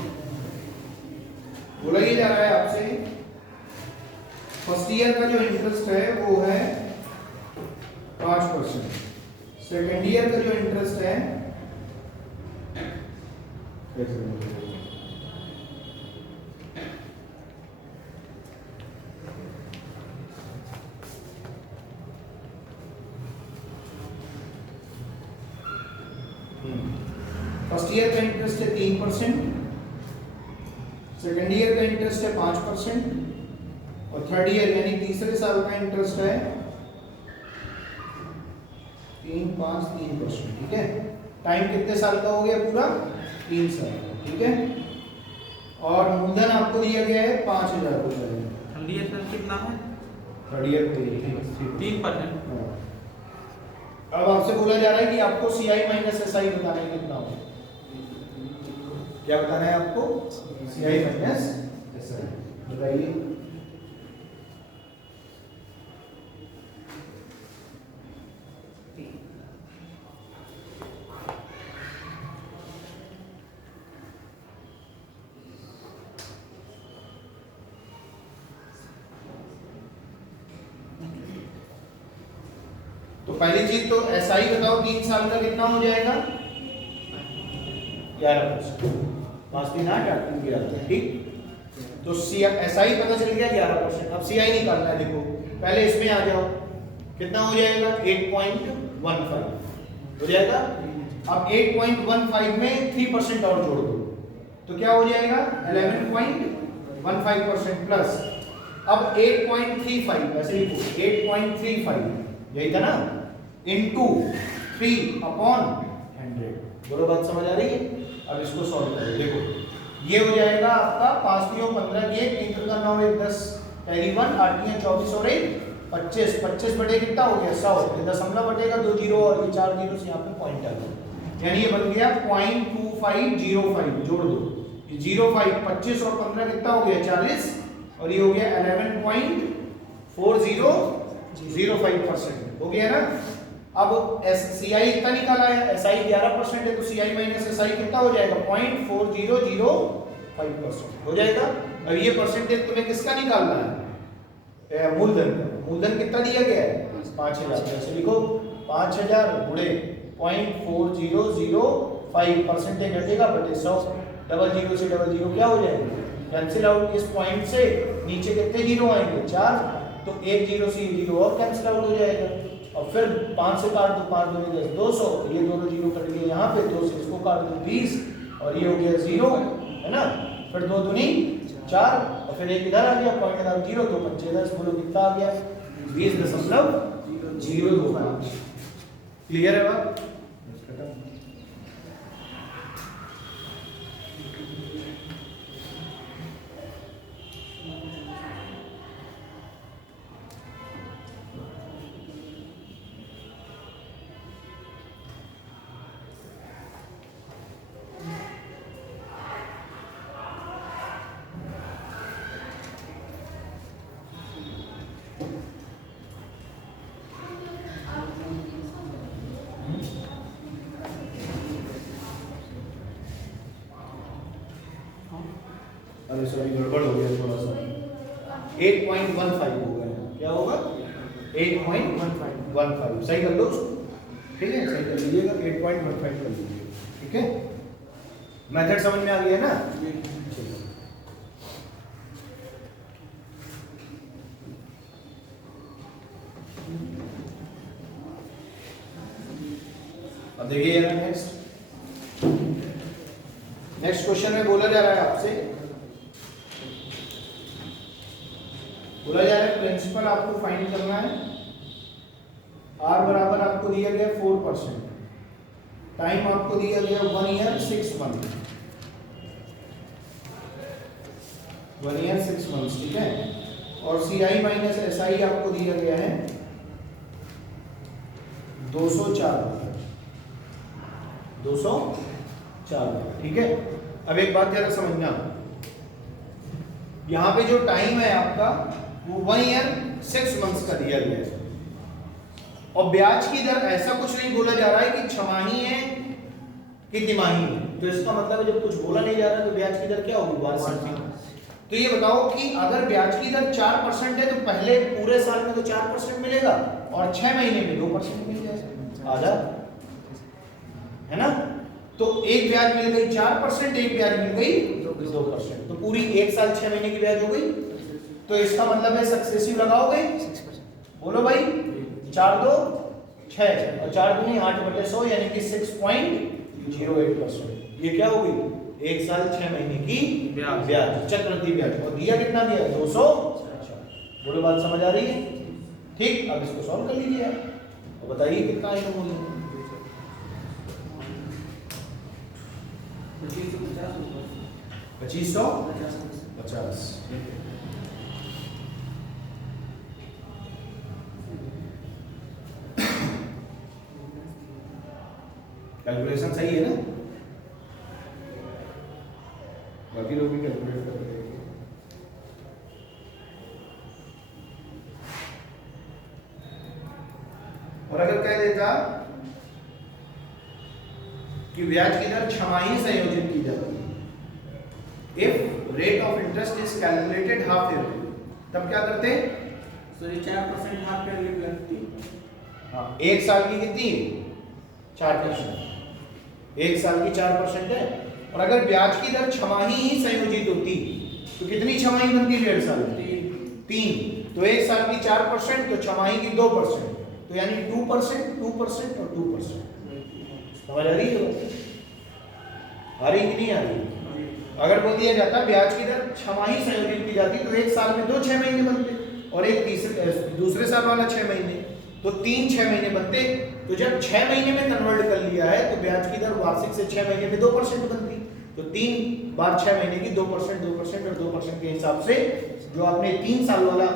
बोला ये जा रहा है आपसे, फर्स्ट ईयर का जो इंटरेस्ट है वो है 5%, सेकेंड ईयर का जो इंटरेस्ट है फर्स्ट ईयर का इंटरेस्ट है 3%, सेकेंड ईयर का इंटरेस्ट है 5%, और थर्ड ईयर यानी तीसरे साल का इंटरेस्ट है 3%, ठीक है? टाइम कितने साल का हो गया? पूरा 3 साल, ठीक है? और मूलधन आपको दिया गया है 5000 रुपए। थर्ड ईयर का कितना है? Third year 3%। अब आपसे बोला जा रहा है कि आपको CI माइनस SI बताना है कितना हो। क्या बताना है आपको? CI माइनस SI बताइए। तो पहली चीज तो SI बताओ, 3 साल का कितना हो जाएगा? 11%। 5 3 8 8 3 11, ठीक? तो SI पता चल गया 11%। अब CI निकालना है, देखो पहले इसमें आ जाओ, कितना हो जाएगा? 8.15 हो जाएगा। अब 8.15 में 3% और जोड़ दो, तो क्या हो जाएगा? 11.15% प्लस, अब 8.35 ऐसे ही 8.35 यही था ना, इंटू 3/100। बोलो बात समझ आ रही है? अब इसको सॉल्व करो, देखो ये हो जाएगा आपका 5 3 15 के 3 का 9 1 10 कैरी 1 8 3 24 और 1 25 25 बटे कितना हो गया? 100। ये दशमलव बटेगा 2 जीरो और ये 4 जीरो से यहाँ पे पॉइंट आ गया, यानी ये बन गया 0.2505। जोड़ दो, ये 05 25 और 15 कितना हो गया? 40, और ये हो गया 11.4005% हो गया ना। अब CI इतना निकाला है, SI 11% है, तो CI माइनस SI कितना हो जाएगा? 0.4005% हो जाएगा। अब ये परसेंटेज तुम्हें किसका निकालना है? मूलधन का। मूलधन कितना दिया गया है? 5000। ऐसे लिखो 5000 गुणे 0.4005 परसेंटेज घटेगा बटे 100। डबल जीरो से डबल जीरो क्या हो जाएगा? Cancel out. इस पॉइंट से नीचे कितने जीरो आएंगे? 4, तो एक जीरो से ये जीरो और कैंसिल आउट हो जाएगा। और फिर 5 से काट दो, 5 2 10 200, ये दोनों जीरो कट गए यहाँ पे, 2 से इसको काट दो 20, और ये हो गया 0, है ना। फिर 2 दूनी 4, और फिर एक इधर आ गया पॉइंट का 0, तो 5 10, बोलो कितना आ गया? 20.025। क्लियर है बात? हाँ। 1 अरे सॉरी गड़बड़ हो गया थोड़ा सा, 8.15 होगा, क्या होगा 8.15, सही कर लो उसको, ठीक है सही कर लीजिएगा, 8.15 कर लीजिए, ठीक है। मेथड समझ में आ गया ना? चलो अब देखिए नेक्स्ट क्वेश्चन में बोला जा रहा है आपसे, बोला जा रहा है प्रिंसिपल आपको फाइंड करना है, आर बराबर आपको दिया गया 4%, टाइम आपको दिया गया 1 ईयर 6 मंथ, 1 ईयर 6 मंथ्स, ठीक है। और CI माइनस SI आपको दिया गया है 204, 204, ठीक है। अब एक बात जरा समझना, यहां पे जो टाइम है आपका वो 1 ईयर 6 मंथ्स का दिया गया है, और ब्याज की दर ऐसा कुछ नहीं बोला जा रहा है कि छमाही है कि तिमाही है, तो इसका मतलब है जब कुछ बोला नहीं जा रहा तो ब्याज की दर क्या होगी, वार्षिक। तो ये बताओ कि अगर ब्याज की दर 4% है तो पहले पूरे साल में तो 4% मिलेगा और 6 महीने में 2% मिल जाएगा, आधा है ना। तो एक ब्याज मिल गई 4%, एक ब्याज मिल गई 2%, तो पूरी एक साल 6 महीने की ब्याज हो गई। तो इसका मतलब है सक्सेसिव लगाओगे, बोलो भाई 4 2 6 और 4 दूनी 8/100 यानी कि 6.08%, ये क्या हो गई, एक साल 6 महीने की ब्याज, चक्रवृद्धि ब्याज। और दिया कितना दिया, 200। बोलो बात समझ आ रही है? ठीक, अब इसको सॉल्व कर लीजिए आप और बताइए कितना आएगा मूल्य। 2550। कैलकुलेशन सही है ना? बाकी लोग भी कैलकुलेट कर रहे हैं। और अगर कह देता कि ब्याज की दर छमाही संयोजित की जाती है, if rate of interest is calculated half yearly, तब क्या करते? सो ये 4% हाफ ईयरली लगती। हाँ, एक साल की कितनी 4%, एक साल की 4% है। और अगर ब्याज की दर छमाही ही संयोजित होती तो कितनी छमाही बनती है, 1.5 साल में 3, तो एक साल की 4% तो छमाही की 2%, तो यानी 2%, 2% और 2%। समझ आ रही है? आ रही कि नहीं आ रही? अगर बोल दिया जाता ब्याज की दर छमाही संयोजित की जाती तो एक साल में 2 6 महीने बनते और एक दूसरे साल वाला 6 महीने, तो 3 6 महीने बनते। तो जब 6 महीने में कन्वर्ट कर लिया है तो ब्याज की दर वार्षिक से 6 महीने में 2% बनती, तो 3 बार 6 महीने की 2%, 2% और 2% के हिसाब से जो आपने 3 साल वाला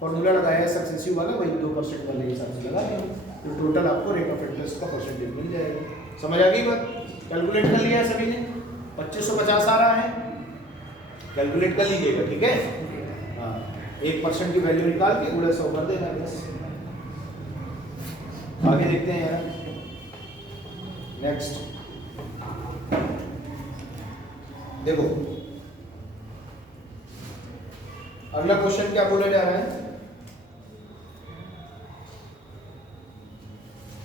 फॉर्मूला लगाया है सक्सेसिव वाला, वही 2% वाले हिसाब से लगा देंगे, तो टोटल आपको रेट ऑफ इंटरेस्ट का परसेंटेज मिल जाएगा। समझ आ गई बात? कैलकुलेट कर लिया है सभी ने? 2550 आ रहा है, कैलकुलेट कर लीजिएगा, ठीक है। हाँ, 1% की वैल्यू निकाल के गुणा 100 कर देना बस। आगे देखते हैं यार, नेक्स्ट देखो अगला क्वेश्चन क्या बोला जा रहा है।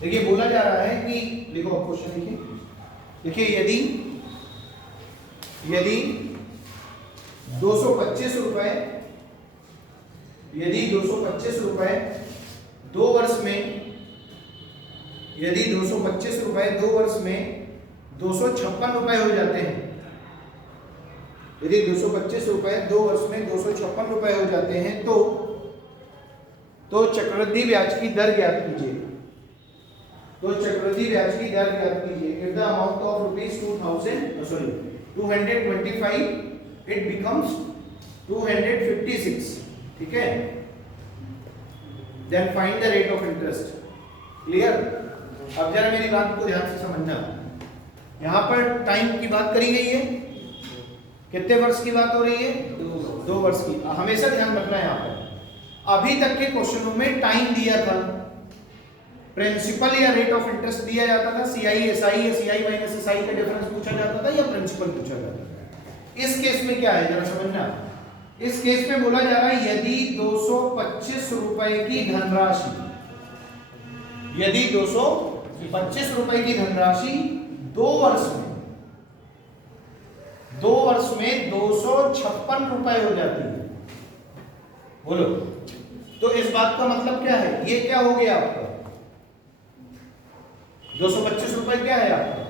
देखिए बोला जा रहा है कि देखो क्वेश्चन देखिए यदि 225 रुपए, यदि 225 रुपए 2 वर्ष में, यदि 225 रुपए 2 वर्ष में 256 रुपए हो जाते हैं, यदि 225 रुपए 2 वर्ष में 256 रुपए हो जाते हैं तो चक्रवृद्धि ब्याज की दर ज्ञात कीजिए। तो चक्रवृद्धि ब्याज की दर ज्ञात कीजिए। If the amount of rupees 225 it becomes 256, ठीक है। Then find the rate of interest. Clear? अब जरा मेरी बात को ध्यान से समझना, यहां पर टाइम की बात करी गई है, कितने वर्ष की बात हो रही है, 2 वर्ष की। हमेशा ध्यान रखना है यहाँ पर, अभी तक के क्वेश्चनों में टाइम दिया था, प्रिंसिपल या रेट ऑफ इंटरेस्ट दिया जाता था, CI SI या CI माइनस SI का डिफरेंस पूछा जाता था या प्रिंसिपल पूछा जाता था। इस केस में क्या है जरा समझना। इस केस में बोला जा रहा है यदि 225 रुपए की धनराशि, यदि 225 रुपए की धनराशि 2 वर्ष में 256 रुपए हो जाती है। बोलो, तो इस बात का मतलब क्या है? ये क्या हो गया आपका 225 रुपए क्या है आपका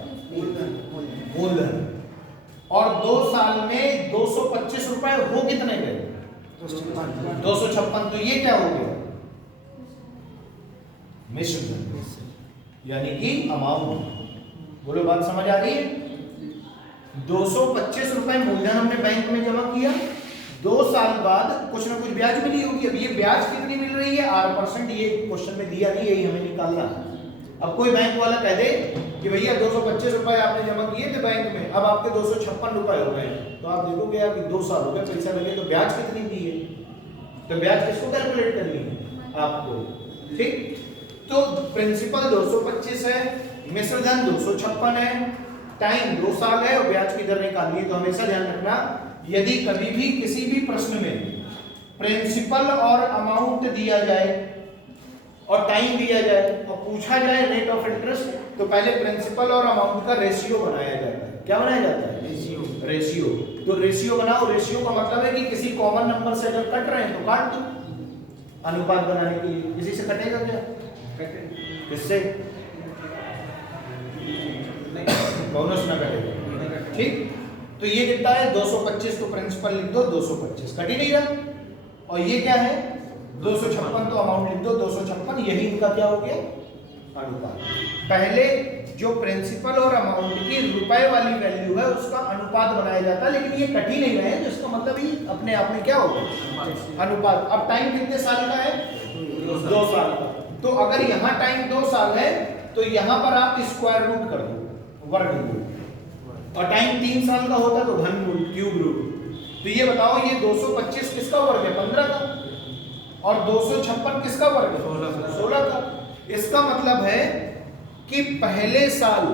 मूलधन, और 2 साल में 225 रुपए हो कितने गए? 256। तो ये क्या हो गया? मिश्र धन, यानी कि अमाउंट। बोलो, बात समझ आ रही है? 225 रुपए मूलधन हमने बैंक में जमा किया, 2 साल बाद कुछ ना कुछ ब्याज मिली होगी। अब ये ब्याज कितनी मिल रही है? 8%। ये क्वेश्चन में दिया नहीं, यही हमें निकालना है। अब कोई बैंक वाला कह दे कि भैया 225 रुपए आपने जमा किए थे बैंक में, अब आपके 256 रुपए हो गए, तो आप देखोगे यार कि 2 साल हो गए, पैसा लगे, तो ब्याज कितनी दी है? तो ब्याज किसको कैलकुलेट करनी है? आपको। ठीक, तो प्रिंसिपल 225 है, मिश्र धन 256 है, टाइम 2 साल है और ब्याज की दर निकालनी है। तो हमेशा ध्यान रखना, यदि कभी भी किसी भी प्रश्न में प्रिंसिपल और अमाउंट दिया जाए और टाइम दिया जाए और पूछा जाए रेट ऑफ इंटरेस्ट, तो पहले प्रिंसिपल और अमाउंट का रेशियो बनाया जाता है। क्या बनाया जाता है? रेशियो। तो रेशियो बनाओ। रेशियो का मतलब है कि किसी कॉमन नंबर से अगर कट रहे हैं तो काट दो, अनुपात बनाने के लिए। किसी से कटेगा क्या? किससे? बोनस ना कटेगा। ठीक, तो ये कितना है? 225। तो प्रिंसिपल लिख दो 225, कट ही नहीं रहा। और ये क्या है? 256। तो अमाउंट लिख दो 256। यही इनका क्या हो गया? अनुपात। पहले जो प्रिंसिपल और अमाउंट की रुपए वाली वैल्यू है उसका अनुपात बनाया जाता है, लेकिन ये कट ही नहीं रहे हैं, तो इसका मतलब ही अपने आप में क्या होगा? अनुपात। अब टाइम कितने साल का है? 2 साल का। तो अगर यहाँ टाइम 2 साल है तो यहाँ पर आप स्क्वायर रूट कर दो, वर्गमूल, और टाइम 3 साल का होता तो घनमूल, क्यूब रूट। तो ये बताओ, ये 225 किसका वर्ग है? 15 का, और 256 किसका वर्ग है? 16 का। इसका मतलब है कि पहले साल,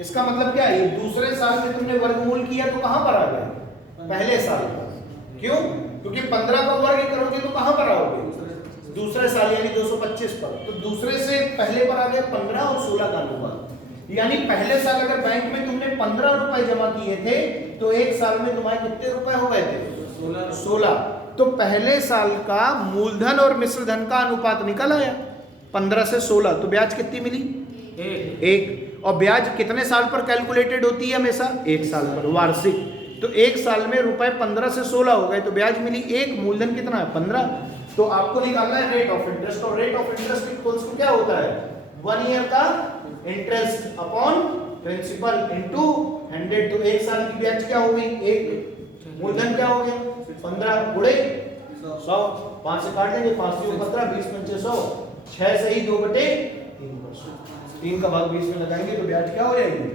इसका मतलब क्या है? दूसरे साल में तुमने वर्गमूल किया तो कहां पर आ गया? पहले साल का। क्यों? क्योंकि 15 का वर्ग करोगे तो कहां पर आओगे? दूसरे साल, यानी 225 पर। तो दूसरे से पहले पर आ गया 15 और 16 का अनुपात। यानी पहले साल अगर बैंक में तुमने 15 रुपए जमा किए थे तो 1 साल में तुम्हारे कितने रुपए हो गए थे? 16। तो पहले साल का मूलधन और मिश्र धन का अनुपात निकल आया 15 से 16। तो ब्याज कितनी मिली? 1। और ब्याज कितने साल पर कैलकुलेटेड होती है? हमेशा 1 साल पर, वार्षिक। तो 1 साल में रुपए 15 से 16 हो गए, तो ब्याज मिली 1, मूलधन कितना है? 15। तो आपको निकालना है रेट ऑफ इंटरेस्ट, और rate of interest equals to क्या होता है? 1 ईयर का इंटरेस्ट अपॉन प्रिंसिपल इनटू 100। तो 1 साल की ब्याज क्या हो गई? 1। मूलधन क्या हो गया? 15 गुणे 100। 5 से काट देंगे, 5 से 15, 20 पंचे 100, 6 से ही 2/3%। 3 का भाग 20 में लगाएंगे तो ब्याज क्या हो जाएगी?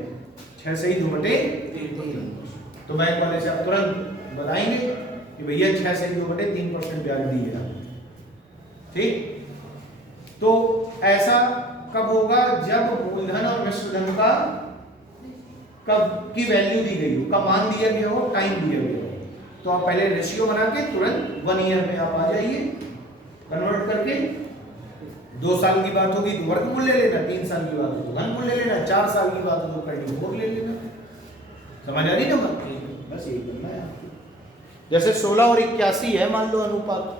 6 से ही 2/3। तो बैंक वाले से आप तुरंत बताएंगे कि भैया 6 से ही 2/3% ब्याज दी है। ठीक, तो ऐसा कब होगा? जब मूलधन और मिश्र धन का कब की वैल्यू दी गई हो, का मान दिया गया हो, टाइम दिया गया हो। तो आप पहले रेशियो बना के तुरंत 1 ईयर में आप आ जाइए कन्वर्ट करके। 2 साल की बात होगी तो वर्गमूल ले लेना, 3 साल की बात हो तो घनमूल ले लेना, 4 साल की बात हो तो परिमूल ले लेना। समझ आ रही ना बात? बस यही करना है। जैसे 16 और 81 है मान लो अनुपात,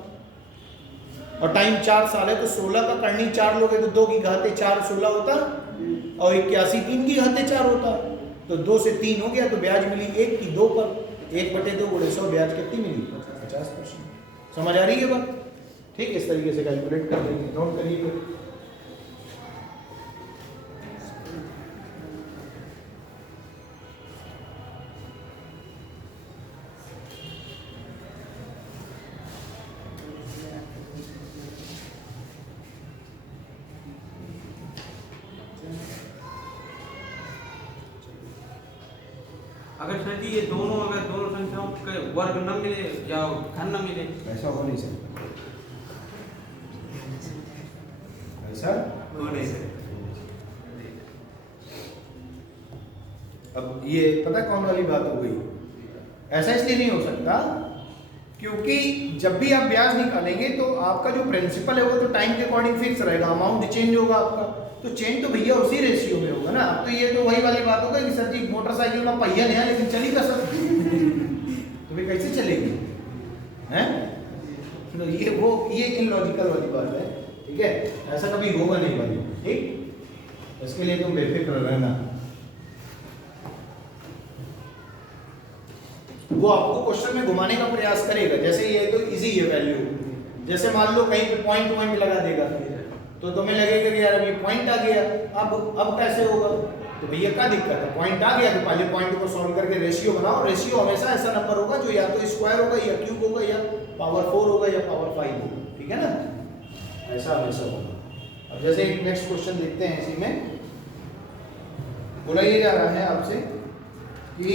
और टाइम 4 साल है, तो 16 का करनी 4 लोगे तो 2 की घाते 4 16 होता, और 81 3 की घाते 4 होता। तो 2 से 3 हो गया, तो ब्याज मिली 1 की 2 पर। 1/2 गुणे 100, ब्याज कितनी मिली? 50%। समझ आ रही है बात? ठीक, इस तरीके से कैलकुलेट कर देंगे। नोट करिए। अगर सर जी ये दोनों संख्याओं के वर्ग न मिले या घन न मिले, ऐसा हो नहीं सकता, ऐसा हो नहीं सकता। अब ये पता कौन वाली बात हो गई? ऐसा इसलिए नहीं हो सकता क्योंकि जब भी आप ब्याज निकालेंगे तो आपका जो प्रिंसिपल है वो तो टाइम के अकॉर्डिंग फिक्स रहेगा, अमाउंट चेंज होगा आपका, तो चेंज तो भैया उसी रेशियो में होगा ना। अब तो ये तो वही वाली बात होगा कि सर जी मोटरसाइकिल का पहिया नया लेकिन चली का सर तो वे कैसे चलेगी हैं? तो ये इलॉजिकल वाली बात है, ठीक है, ऐसा कभी होगा नहीं भाई, ठीक, इसके लिए तुम बेफिक्र रहना। वो आपको क्वेश्चन में घुमाने का प्रयास करेगा, जैसे ये तो इजी है वैल्यू, जैसे मान लो कहीं पे पॉइंट लगा देगा तो तुम्हें लगेगा कि यार अभी पॉइंट आ गया, अब कैसे होगा, तो भैया क्या दिक्कत है, पॉइंट आ गया तो पहले पॉइंट को सॉल्व करके रेशियो बनाओ। रेशियो हमेशा ऐसा नंबर होगा जो या तो स्क्वायर होगा या क्यूब होगा या पावर 4 होगा या पावर 5 होगा, ठीक है ना, ऐसा हमेशा होगा। अब जैसे एक नेक्स्ट क्वेश्चन देखते हैं, इसी में बोला ये जा रहा है आपसे कि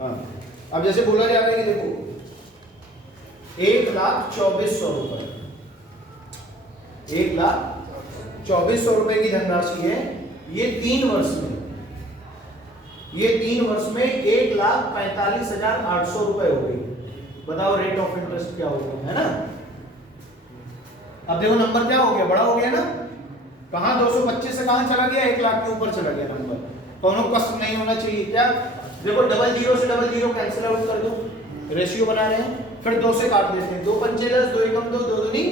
हाँ, अब जैसे बोला जा रहा है कि देखो 1,24,100 रुपए, 1,24,100 रुपए की धनराशि है, ये 3 वर्ष में, ये 3 वर्ष में 1,45,800 रुपए हो गई। बताओ रेट ऑफ इंटरेस्ट क्या हो गया, है ना। अब देखो नंबर क्या हो गया, बड़ा हो गया ना, कहां 225 से कहां चला गया, 1 लाख के ऊपर चला गया नंबर। दोनों कष्ट नहीं होना चाहिए, क्या देखो डबल जीरो से डबल जीरो कैंसिल आउट कर दो, रेशियो बना रहे हैं, फिर 2 से काट देते हैं, 2 पंचे 10, 2 एकम 2, 2 दूनी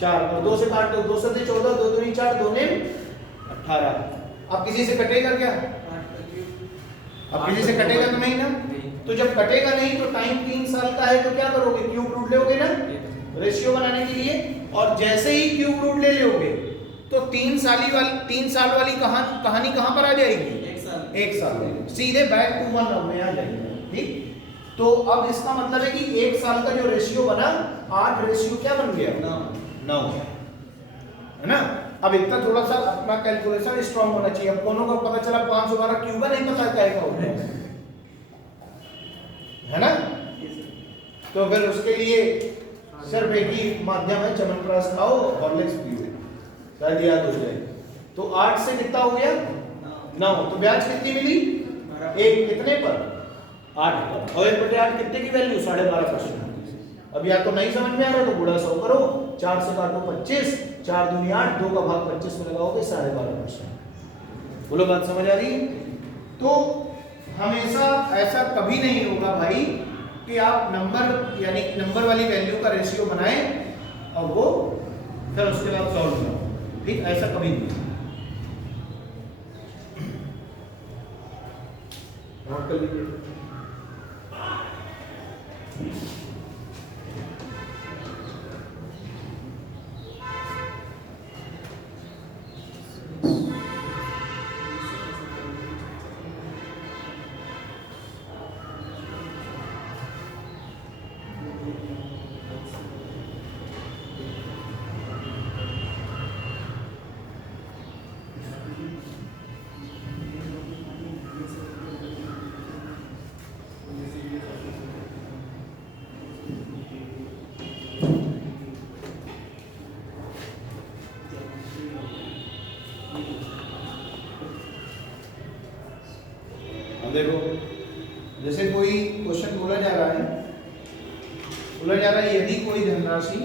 4, और 2 से काट दो, 2 से 14, 2 दूनी 4, 2 ने 18। अब किसी से कटेगा क्या, अब किसी से कटेगा तो नहीं ना, तो जब कटेगा नहीं तो टाइम 3 साल का है तो क्या करोगे, क्यूब रूट लोगे ना रेशियो बनाने के लिए, और जैसे ही क्यूब रूट ले लोगे तो 3 साल वाली कहानी कहां पर आ जाएगी, 1 साल में सीधे बैक टू 1 में आ जाएगी, ठीक। तो अब इसका मतलब है कि 1 साल का जो रेशियो बना 8 रेशियो क्या बन गया, 9, है ना। अब इतना थोड़ा सा अपना कैलकुलेशन स्ट्रांग होना चाहिए। अब दोनों को पता चला 512 क्यूब है, नहीं पता क्या होगा, है ना। तो फिर उसके लिए सिर्फ एक ही माध्यम है, च्यवनप्राश खाओ, हॉर्लिक्स पियो, शायद याद हो जाए। तो 8 से कितना हो गया, 9, तो ब्याज कितनी मिली, 1 कितने पर, 8 पर, और 1/8 कितने की वैल्यू, 12.5%। अब या तो नहीं समझ में आ रहा तो गुणा 100 करो, 4 से काटो 25, 4 दूनी 8, 2 का भाग 25 में लगाओगे 12.5%। बोलो बात समझ आ रही है। तो हमेशा ऐसा कभी नहीं होगा भाई कि आप नंबर यानी नंबर वाली वैल्यू का रेशियो बनाएं और वो फिर उसके बाद सॉल्व करो, ठीक, ऐसा कभी नहीं। नोट कर लीजिए। देखो जैसे कोई क्वेश्चन बोला जा रहा है यदि कोई धनराशि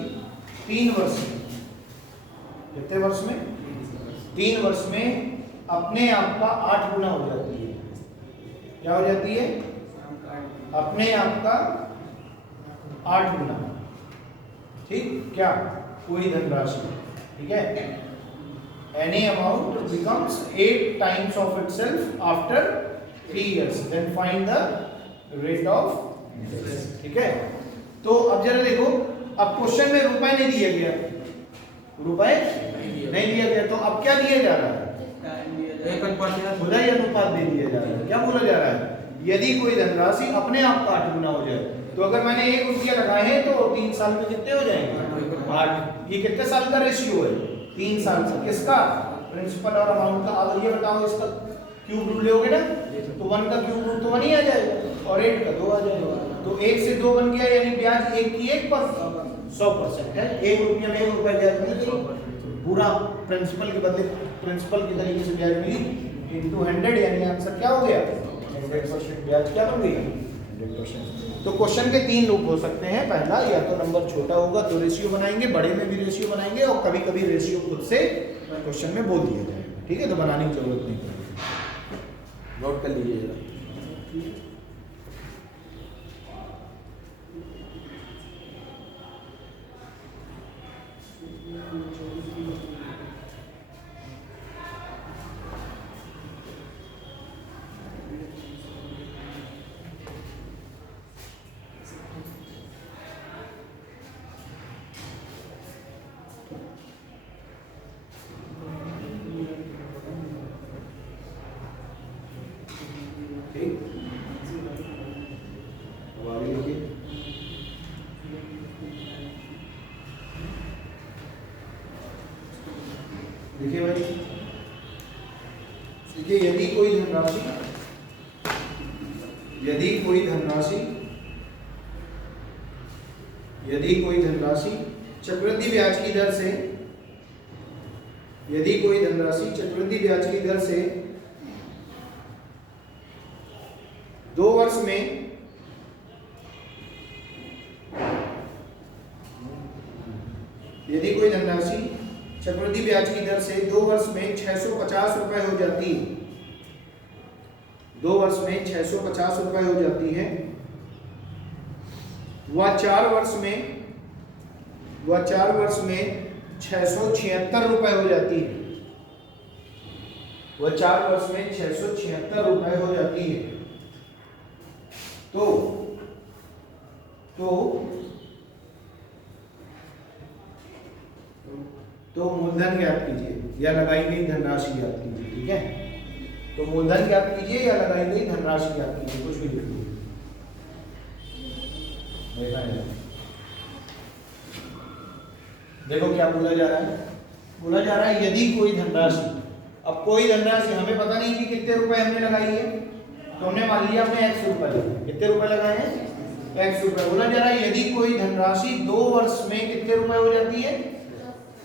3 वर्ष में, कितने वर्ष में, 3 वर्ष में अपने आप का 8 गुना हो जाती है, क्या हो जाती है, अपने आप का 8 गुना, ठीक, क्या कोई धनराशि, ठीक है, any amount becomes 8 times of itself after 3 years, then find the rate of interest, ठीक है। तो अब जरा देखो, अब क्वेश्चन में रुपए नहीं दिया गया, रुपए नहीं दिया गया, तो अब क्या दिया जा रहा है, एक अनुपात खुदा ही अनुपात दे दिया जा रहा है। क्या बोला जा रहा है, यदि कोई धनराशि अपने आप का 8 गुना हो जाए, तो अगर मैंने 1 रुपया लगाए हैं तो 3 साल में कितने हो जाएंगे, 8। ये कितने साल का रेशियो है, 3 साल का, किसका, प्रिंसिपल और अमाउंट का। अब ये बताओ इसका क्यूब रूट लोगे ना, तो 1 का क्यूब रूट तो 1 ही आ जाएगा और 8 का 2 आ जाएगा, तो 1 से 2 बन गया, यानी ब्याज 1 की 1 पर 100% है। 1 रुपये में 1 रुपया ब्याज मिल गई, पूरा प्रिंसिपल के बदले प्रिंसिपल की तरीके से ब्याज मिली इंटू 100, यानी आंसर क्या हो गया 100% ब्याज क्या बन गई 100%। तो क्वेश्चन के 3 रूप हो सकते हैं। पहला, या तो नंबर छोटा होगा तो रेशियो बनाएंगे, बड़े में भी रेशियो बनाएंगे, और कभी कभी रेशियो खुद से क्वेश्चन में बोल दिया जाएगा। ठीक है, तो बनाने की जरूरत नहीं पड़ेगी, नोट कर लीजिएगा। ठीक, अब आगे लिखिए। देखिए भाई, देखिए यदि कोई धनराशि चक्रवृद्धि ब्याज की दर से, यदि कोई धनराशि चक्रवृद्धि ब्याज की दर से 2 वर्ष में यदि कोई धनराशि चक्रवृद्धि ब्याज की दर से 2 वर्ष में 650 रुपए हो जाती है, 2 वर्ष में 650 रुपए हो जाती है, वह 4 वर्ष में 676 रुपए हो जाती है, वह 4 वर्ष में 676 रुपए हो जाती है। तो मूलधन ज्ञात कीजिए या लगाई गई धनराशि ज्ञात कीजिए। ठीक है, तो मूलधन ज्ञात कीजिए या लगाई गई धनराशि ज्ञात कीजिए, कुछ भी लिख लीजिए। देखो क्या बोला जा रहा है, बोला जा रहा है यदि कोई धनराशि, अब कोई धनराशि हमें पता नहीं कि कितने रुपए हमने लगाई है, तो हमने मान लिया हमने x रुपए लगाए, कितने रुपए लगाए हैं x रुपए। बोला जा रहा है यदि कोई धनराशि 2 वर्ष में कितने रुपए हो जाती है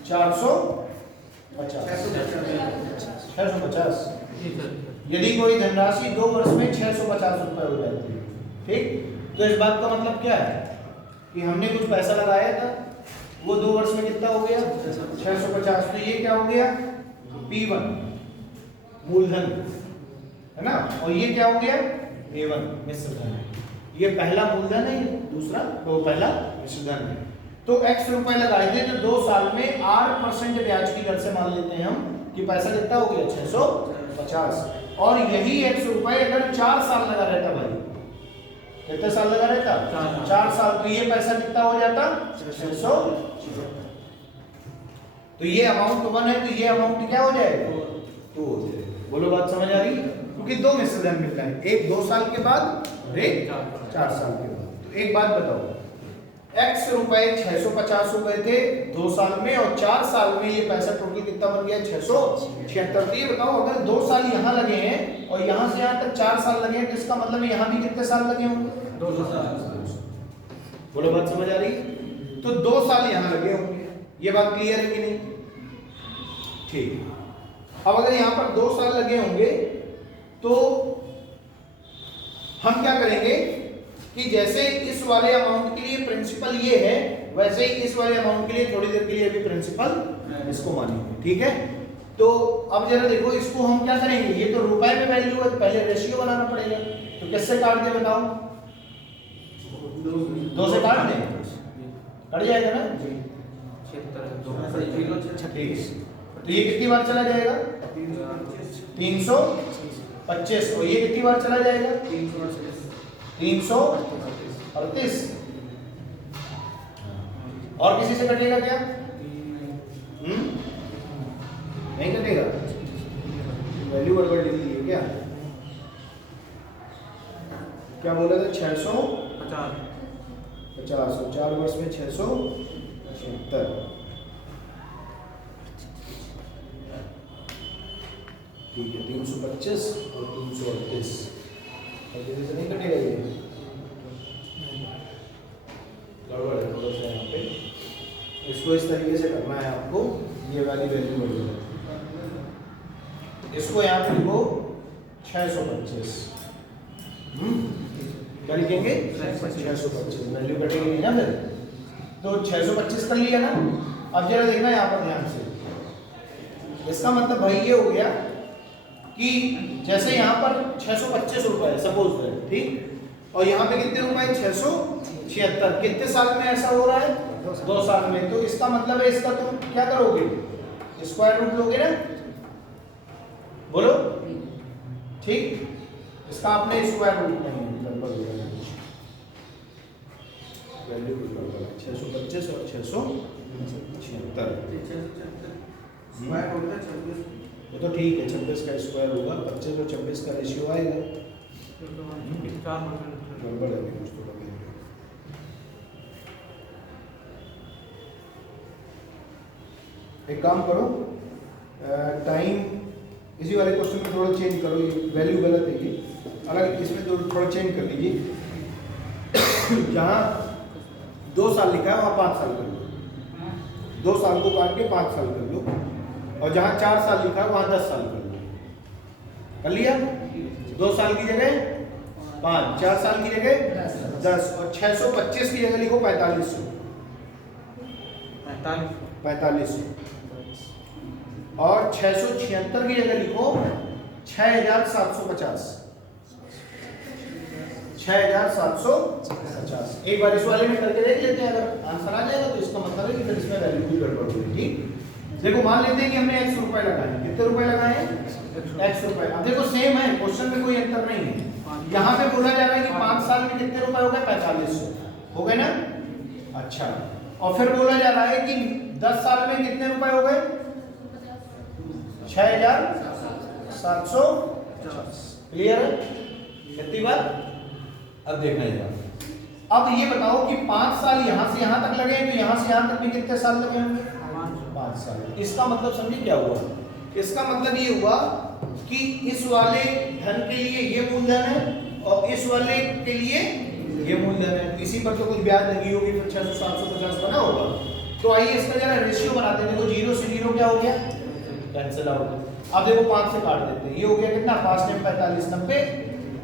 650। यदि कोई धनराशि 2 वर्ष में 650 रुपए हो जाती है। ठीक, तो इस बात का मतलब क्या है कि हमने कुछ पैसा लगाया था, वो 2 वर्ष में कितना हो गया 650, तो ये क्या हो गया P1 मूलधन है ना, और ये क्या हो गया A1 मिश्र धन। ये पहला मूलधन है, ये दूसरा तो पहला मिश्र धन है। तो x रुपए लगाए थे, तो 2 साल में 8% ब्याज की दर से मान लेते हैं हम कि पैसा कितना हो गया 650, और यही x रुपए अगर 4 साल लगा रहता भाई, कितने साल लगा रहता 4 साल, तो ये पैसा कितना हो जाता 600। तो ये अमाउंट 1 है, तो ये अमाउंट क्या हो जाएगा 2 हो जाएगा। बोलो बात समझ आ रही है, क्योंकि 2 मिश्र धन मिल रहे हैं, एक 2 साल के बाद और एक 4 साल के बाद। तो एक बात बताओ, x रुपए 650 रुपए थे 2 साल में, और 4 साल में ये पैसा टोटल कितना बन गया 676। तो ये बताओ अगर 2 साल यहाँ लगे हैं और यहाँ से यहाँ तक 4 साल लगे हैं, तो इसका मतलब यहाँ भी कितने साल लगे होंगे 2 साल। बोलो बात समझ आ रही है, तो 2 साल यहाँ लगे होंगे। ये बात क्लियर है कि नहीं? ठीक, अब अगर यहाँ पर 2 साल लगे होंगे तो हम क्या करेंगे कि जैसे इस वाले अमाउंट के लिए प्रिंसिपल ये है, वैसे ही इस वाले अमाउंट के लिए थोड़ी देर के लिए भी प्रिंसिपल इसको मानेंगे। ठीक है, तो अब जरा देखो इसको हम क्या करेंगे, ये तो रुपए में वैल्यू है, पहले रेशियो बनाना पड़ेगा। तो किससे काट दे बताओ, 2 से काट दें, कट जाएगा ना 36। तो ये कितनी बार चला जाएगा 325, और ये कितनी बार चला जाएगा 338। और किसी से कटेगा क्या? नहीं कटेगा, वैल्यू गड़बड़ लिख दी है क्या? क्या बोला था 650 और 4 वर्ष में 676। ठीक है, 325 और 338 से नहीं कटेगा ये, गड़बड़ है थोड़ा सा यहाँ पे। इसको इस तरीके से करना है आपको, ये वाली वैल्यू बढ़ेगी, इसको यहाँ पे लिखो 625। क्या लिखेंगे? 625। वैल्यू कटेगी नहीं ना फिर, तो 625 कर लिया ना। अब जरा देखना यहाँ पर ध्यान से, इसका मतलब भाई ये हो गया कि जैसे यहाँ पर 625 रुपए है सपोज दैट, ठीक, और यहाँ पे कितने रुपए? 676। कितने साल में ऐसा हो रहा है? 2 साल में। तो इसका मतलब है इसका तुम क्या करोगे? स्क्वायर रूट लोगे ना, बोलो ठीक, इसका आपने स्क्वायर रूट नहीं लगभग वैल्यू 625 और 676, स्क्वायर होता है 26। वो तो ठीक है, 26 का स्क्वायर होगा, 25 और 26 का रेशियो आएगा। 4% गड़बड़ है कुछ तो लगे। एक काम करो, टाइम इसी वाले क्वेश्चन में थोड़ा चेंज करो, ये वैल्यू गलत है, ये अलग, इसमें थोड़ा चेंज कर लीजिए। जहाँ 2 साल लिखा है वहाँ 5 साल कर लो, 2 साल को काट के 5 साल कर लो, और जहाँ 4 साल लिखा है वहाँ 10 साल कर लो। कर लिया? 2 साल की जगह 5, 4 साल की जगह 10, और 625 की जगह लिखो 4500। 4500 और 676 की जगह लिखो 6750। 6750। एक बार इस वाले में करके देख लेते हैं, अगर आंसर आ जाएगा तो इसका मतलब है कि फिर इसमें वैल्यू भी गड़बड़ होगी। ठीक, देखो मान लेते हैं कि हमने x रुपए लगाए, कितने रुपए लगाए हैं? x रुपए। अब देखो सेम है, क्वेश्चन में कोई अंतर नहीं है। यहाँ पे बोला जा रहा है कि 5 साल में कितने रुपए हो गए? 4500 हो गए ना। अच्छा, और फिर बोला जा रहा है कि 10 साल में कितने रुपए हो गए? 6750। क्लियर है इतनी बात? अब देखना है, अब ये बताओ कि 5 साल यहाँ से यहाँ तक लगे, तो यहाँ से यहाँ तक भी कितने साल लगे होंगे? 5 साल। इसका मतलब समझिए क्या हुआ? इसका मतलब ये हुआ कि इस वाले धन के लिए ये मूलधन है और इस वाले के लिए ये मूलधन है, इसी पर तो कुछ ब्याज लगी होगी, फिर 6750 बना होगा। तो आइए इसका जरा रेशियो बनाते हैं। देखो 0 से 0 क्या हो गया? Cancel out. अब देखो 5 से काट देते हैं, ये हो गया कितना? 5 ने 45 90,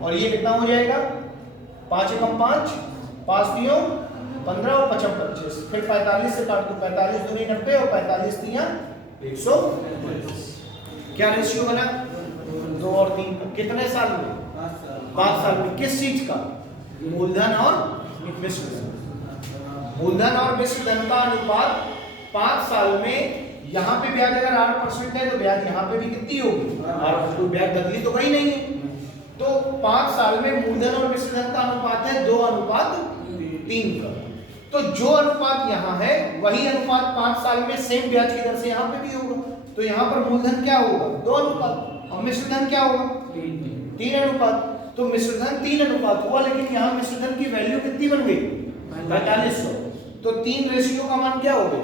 और ये कितना हो जाएगा? 5 एकम 5, 5 तियों 15 और 55 25। फिर 45 से काट दो, 45 दूनी 90 और 45 तियां 120। क्या रेशियो बना? 2 और 3 का। कितने साल में? 5 साल में। किस चीज का? मूलधन और मिश्र धन। मूलधन और मिश्र धन का अनुपात 5 साल में, यहाँ पे ब्याज अगर 8% है तो ब्याज यहाँ पे भी कितनी होगी? 8%। तो ब्याज बदली तो कहीं नहीं है। तो 5 साल में मूलधन और मिश्र धन का अनुपात है 2:3 का। तो जो अनुपात यहाँ है वही अनुपात 5 साल में सेम ब्याज की दर से यहाँ पे भी होगा। तो यहाँ पर मूलधन क्या होगा? 2 अनुपात, और मिश्र धन क्या होगा? 3 अनुपात। तो मिश्र धन 3 अनुपात हुआ, लेकिन यहाँ मिश्र धन की वैल्यू कितनी बन गई? 4500। तो 3 रेशियो का मान क्या हो गया?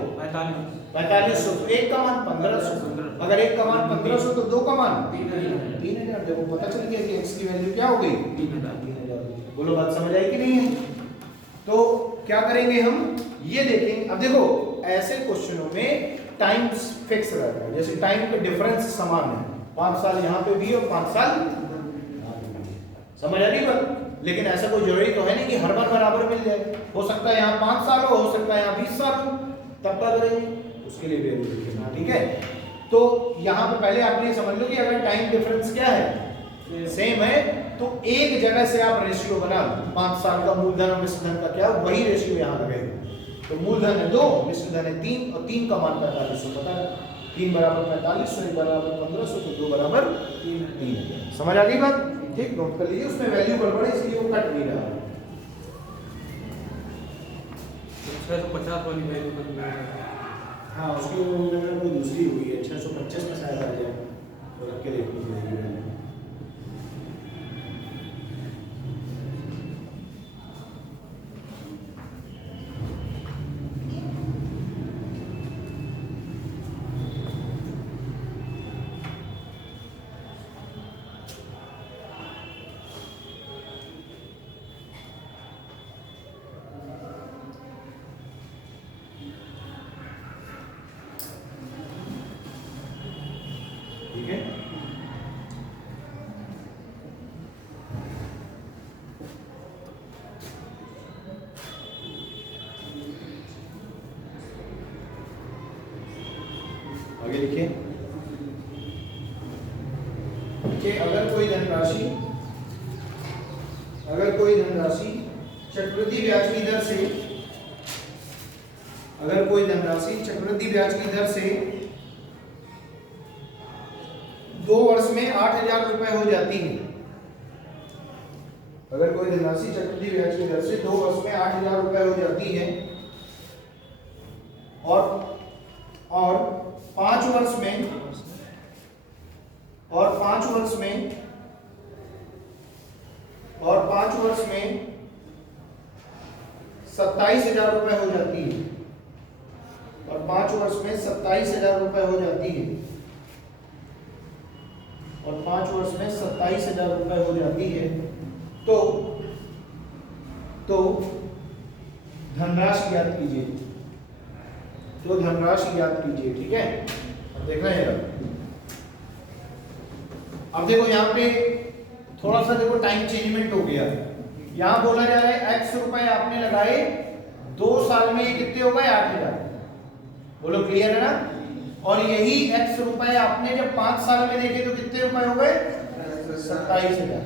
4500। तो 1 का मान 1500। अगर 1 का मान 1500 तो 2 का मान 3000। देखो पता चल गया कि x की वैल्यू क्या हो गई? 3000। बोलो बात समझ आई कि नहीं है? तो क्या करेंगे हम? ये देखेंगे। अब देखो ऐसे क्वेश्चनों में टाइम फिक्स रहता है, जैसे टाइम का डिफरेंस समान है, 5 साल यहाँ पे भी और 5 साल यहाँ पे भी। समझ आ रही बात? लेकिन ऐसा कोई जरूरी तो है नहीं कि हर बार बराबर मिल जाए। हो सकता है यहाँ 5 साल हो सकता है यहाँ 20 साल हो, तब क्या करेंगे? उसके लिए वैल्यू लिखना। ठीक है, तो यहाँ पे पहले आप ये समझ लो कि अगर टाइम डिफरेंस क्या है? सेम है, तो एक जगह से आप रेशियो बना लो। 5 साल का मूलधन और मिश्र धन का क्या, वही रेशियो यहाँ लगेगा। तो मूलधन है 2, मिश्र धन है 3, और 3 का मान 4500 पता है। 3 बराबर 4500, 1 बराबर 1500, तो 2 बराबर 3। समझ आ गई बात? ठीक, नोट कर लीजिए। उसमें वैल्यू गड़बड़ है इसलिए वो कट नहीं रहा। 650 वाली वैल्यू करना है। हाँ, उसकी कोई दूसरी हुई है, 625 में शायद आ जाए, तो रख के देखनी चाहिए। कि अगर कोई धनराशि चक्रवृद्धि ब्याज की दर से, अगर कोई धनराशि चक्रवृद्धि ब्याज की दर से 2 वर्ष में 8,000 रुपए हो जाती है, अगर कोई धनराशि चक्रवृद्धि ब्याज की दर से 2 वर्ष में 8,000 रुपए हो जाती है और 5 वर्ष में 27,000 रुपए हो जाती है, और 5 वर्ष में 27,000 रुपए हो जाती है, और 5 वर्ष में 27,000 रुपए हो जाती है, तो धनराशि याद कीजिए, ठीक है। अब देखना है, अब देखो यहाँ पे थोड़ा सा देखो टाइम चेंजमेंट हो गया। यहाँ बोला जा रहा है x रुपए आपने लगाए 2 साल में, ये कितने हो गए 8,000, बोलो क्लियर है ना। और यही x रुपए आपने जब 5 साल में देखे तो कितने रुपए हो गए 27,000,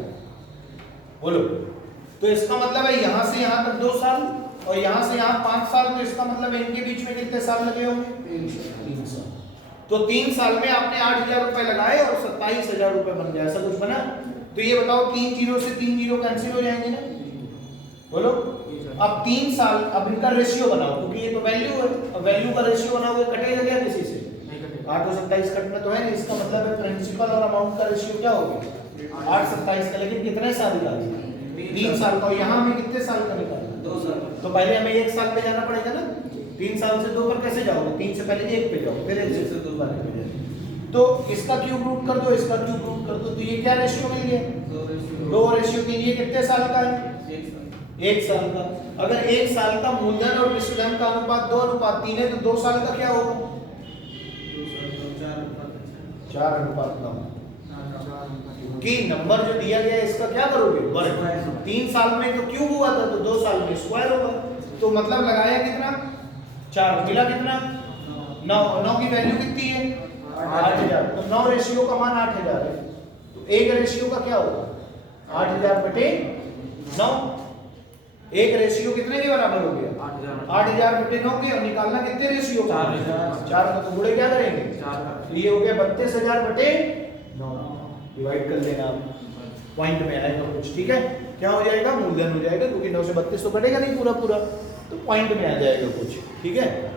बोलो। तो इसका मतलब है यहाँ से यहाँ तक 2 साल और यहाँ से यहाँ 5 साल, तो इसका मतलब इनके बीच में कितने साल लगे होंगे 3 साल। तो 3 साल में आपने 8,000 रुपए लगाए और 27,000 रुपए बन गया, ऐसा कुछ बना। तो ये बताओ 3 जीरो से 3 जीरो कैंसिल हो जाएंगे ना, बोलो। अब 3 साल, अब इनका रेशियो बनाओ, क्योंकि ये तो वैल्यू है, अब वैल्यू का रेशियो बनाओगे कटेगा क्या किसी से, 8 और 27 कटना तो है नहीं। इसका मतलब है प्रिंसिपल और अमाउंट का रेशियो क्या हो गया 8 27 का, लेकिन कितने साल का 3 साल का। यहाँ हमें कितने साल का निकालना 2 साल। तो पहले हमें 1 साल पे जाना पड़ेगा ना। 3 साल से 2 पर कैसे जाओगे, 3 से पहले 1 पे जाओ, फिर 1 से 2 पर जाओ। तो इसका क्यूब रूट कर दो, इसका क्यूब रूट कर दो, तो ये क्या रेशियो मिल गया 2:3। ये कितने साल का है 1 साल का। अगर 1 साल का मूलधन और विश्वधन का अनुपात 2:3 है, तो 2 साल का क्या होगा 4:9। कि नंबर जो दिया गया है इसका क्या करोगे वर्ग। 3 साल में तो क्यूब हुआ था, तो 2 साल में स्क्वायर होगा। तो मतलब लगाया कितना 4, मिला कितना 9 की वैल्यू कितनी है 8,000। तो 9 रेशियो का मान 8,000 है, तो 1 रेशियो का क्या होगा 8,000 बटे 9। 1 रेशियो कितने के बराबर हो गया 8,000 बटे 9 के। और निकालना कितने रेशियो 4 का, तो गुणे क्या करेंगे 4। तो ये हो गया 32,000 बटे 9। डिवाइड कर लेना आप, पॉइंट में आएगा कुछ, ठीक है। क्या हो जाएगा मूलधन हो जाएगा, क्योंकि 9 से 32 तो कटेगा नहीं पूरा पूरा, तो पॉइंट में आ जाएगा कुछ, ठीक है।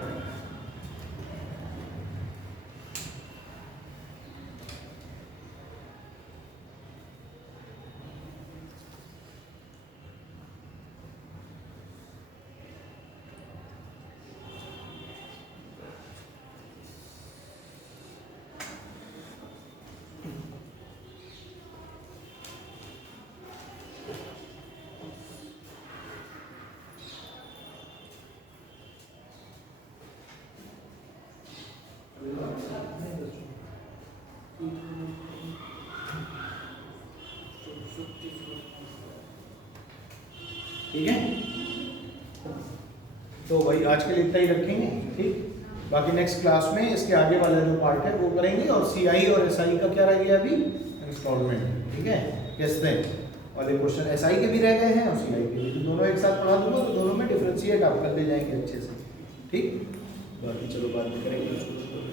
ठीक है। तो भाई आज के लिए इतना ही रखेंगे, ठीक। बाकी नेक्स्ट क्लास में इसके आगे वाला जो पार्ट है वो करेंगे, और सीआई और एसआई का क्या रह गया अभी इंस्टॉलमेंट, ठीक है। किस्तें वाले क्वेश्चन एसआई के भी रह गए हैं और सीआई के भी, तो दोनों एक साथ पढ़ा दूंगा, तो दोनों में डिफरेंशिएट आप कर ले जाएंगे अच्छे से, ठीक। बाकी चलो बात करेंगे।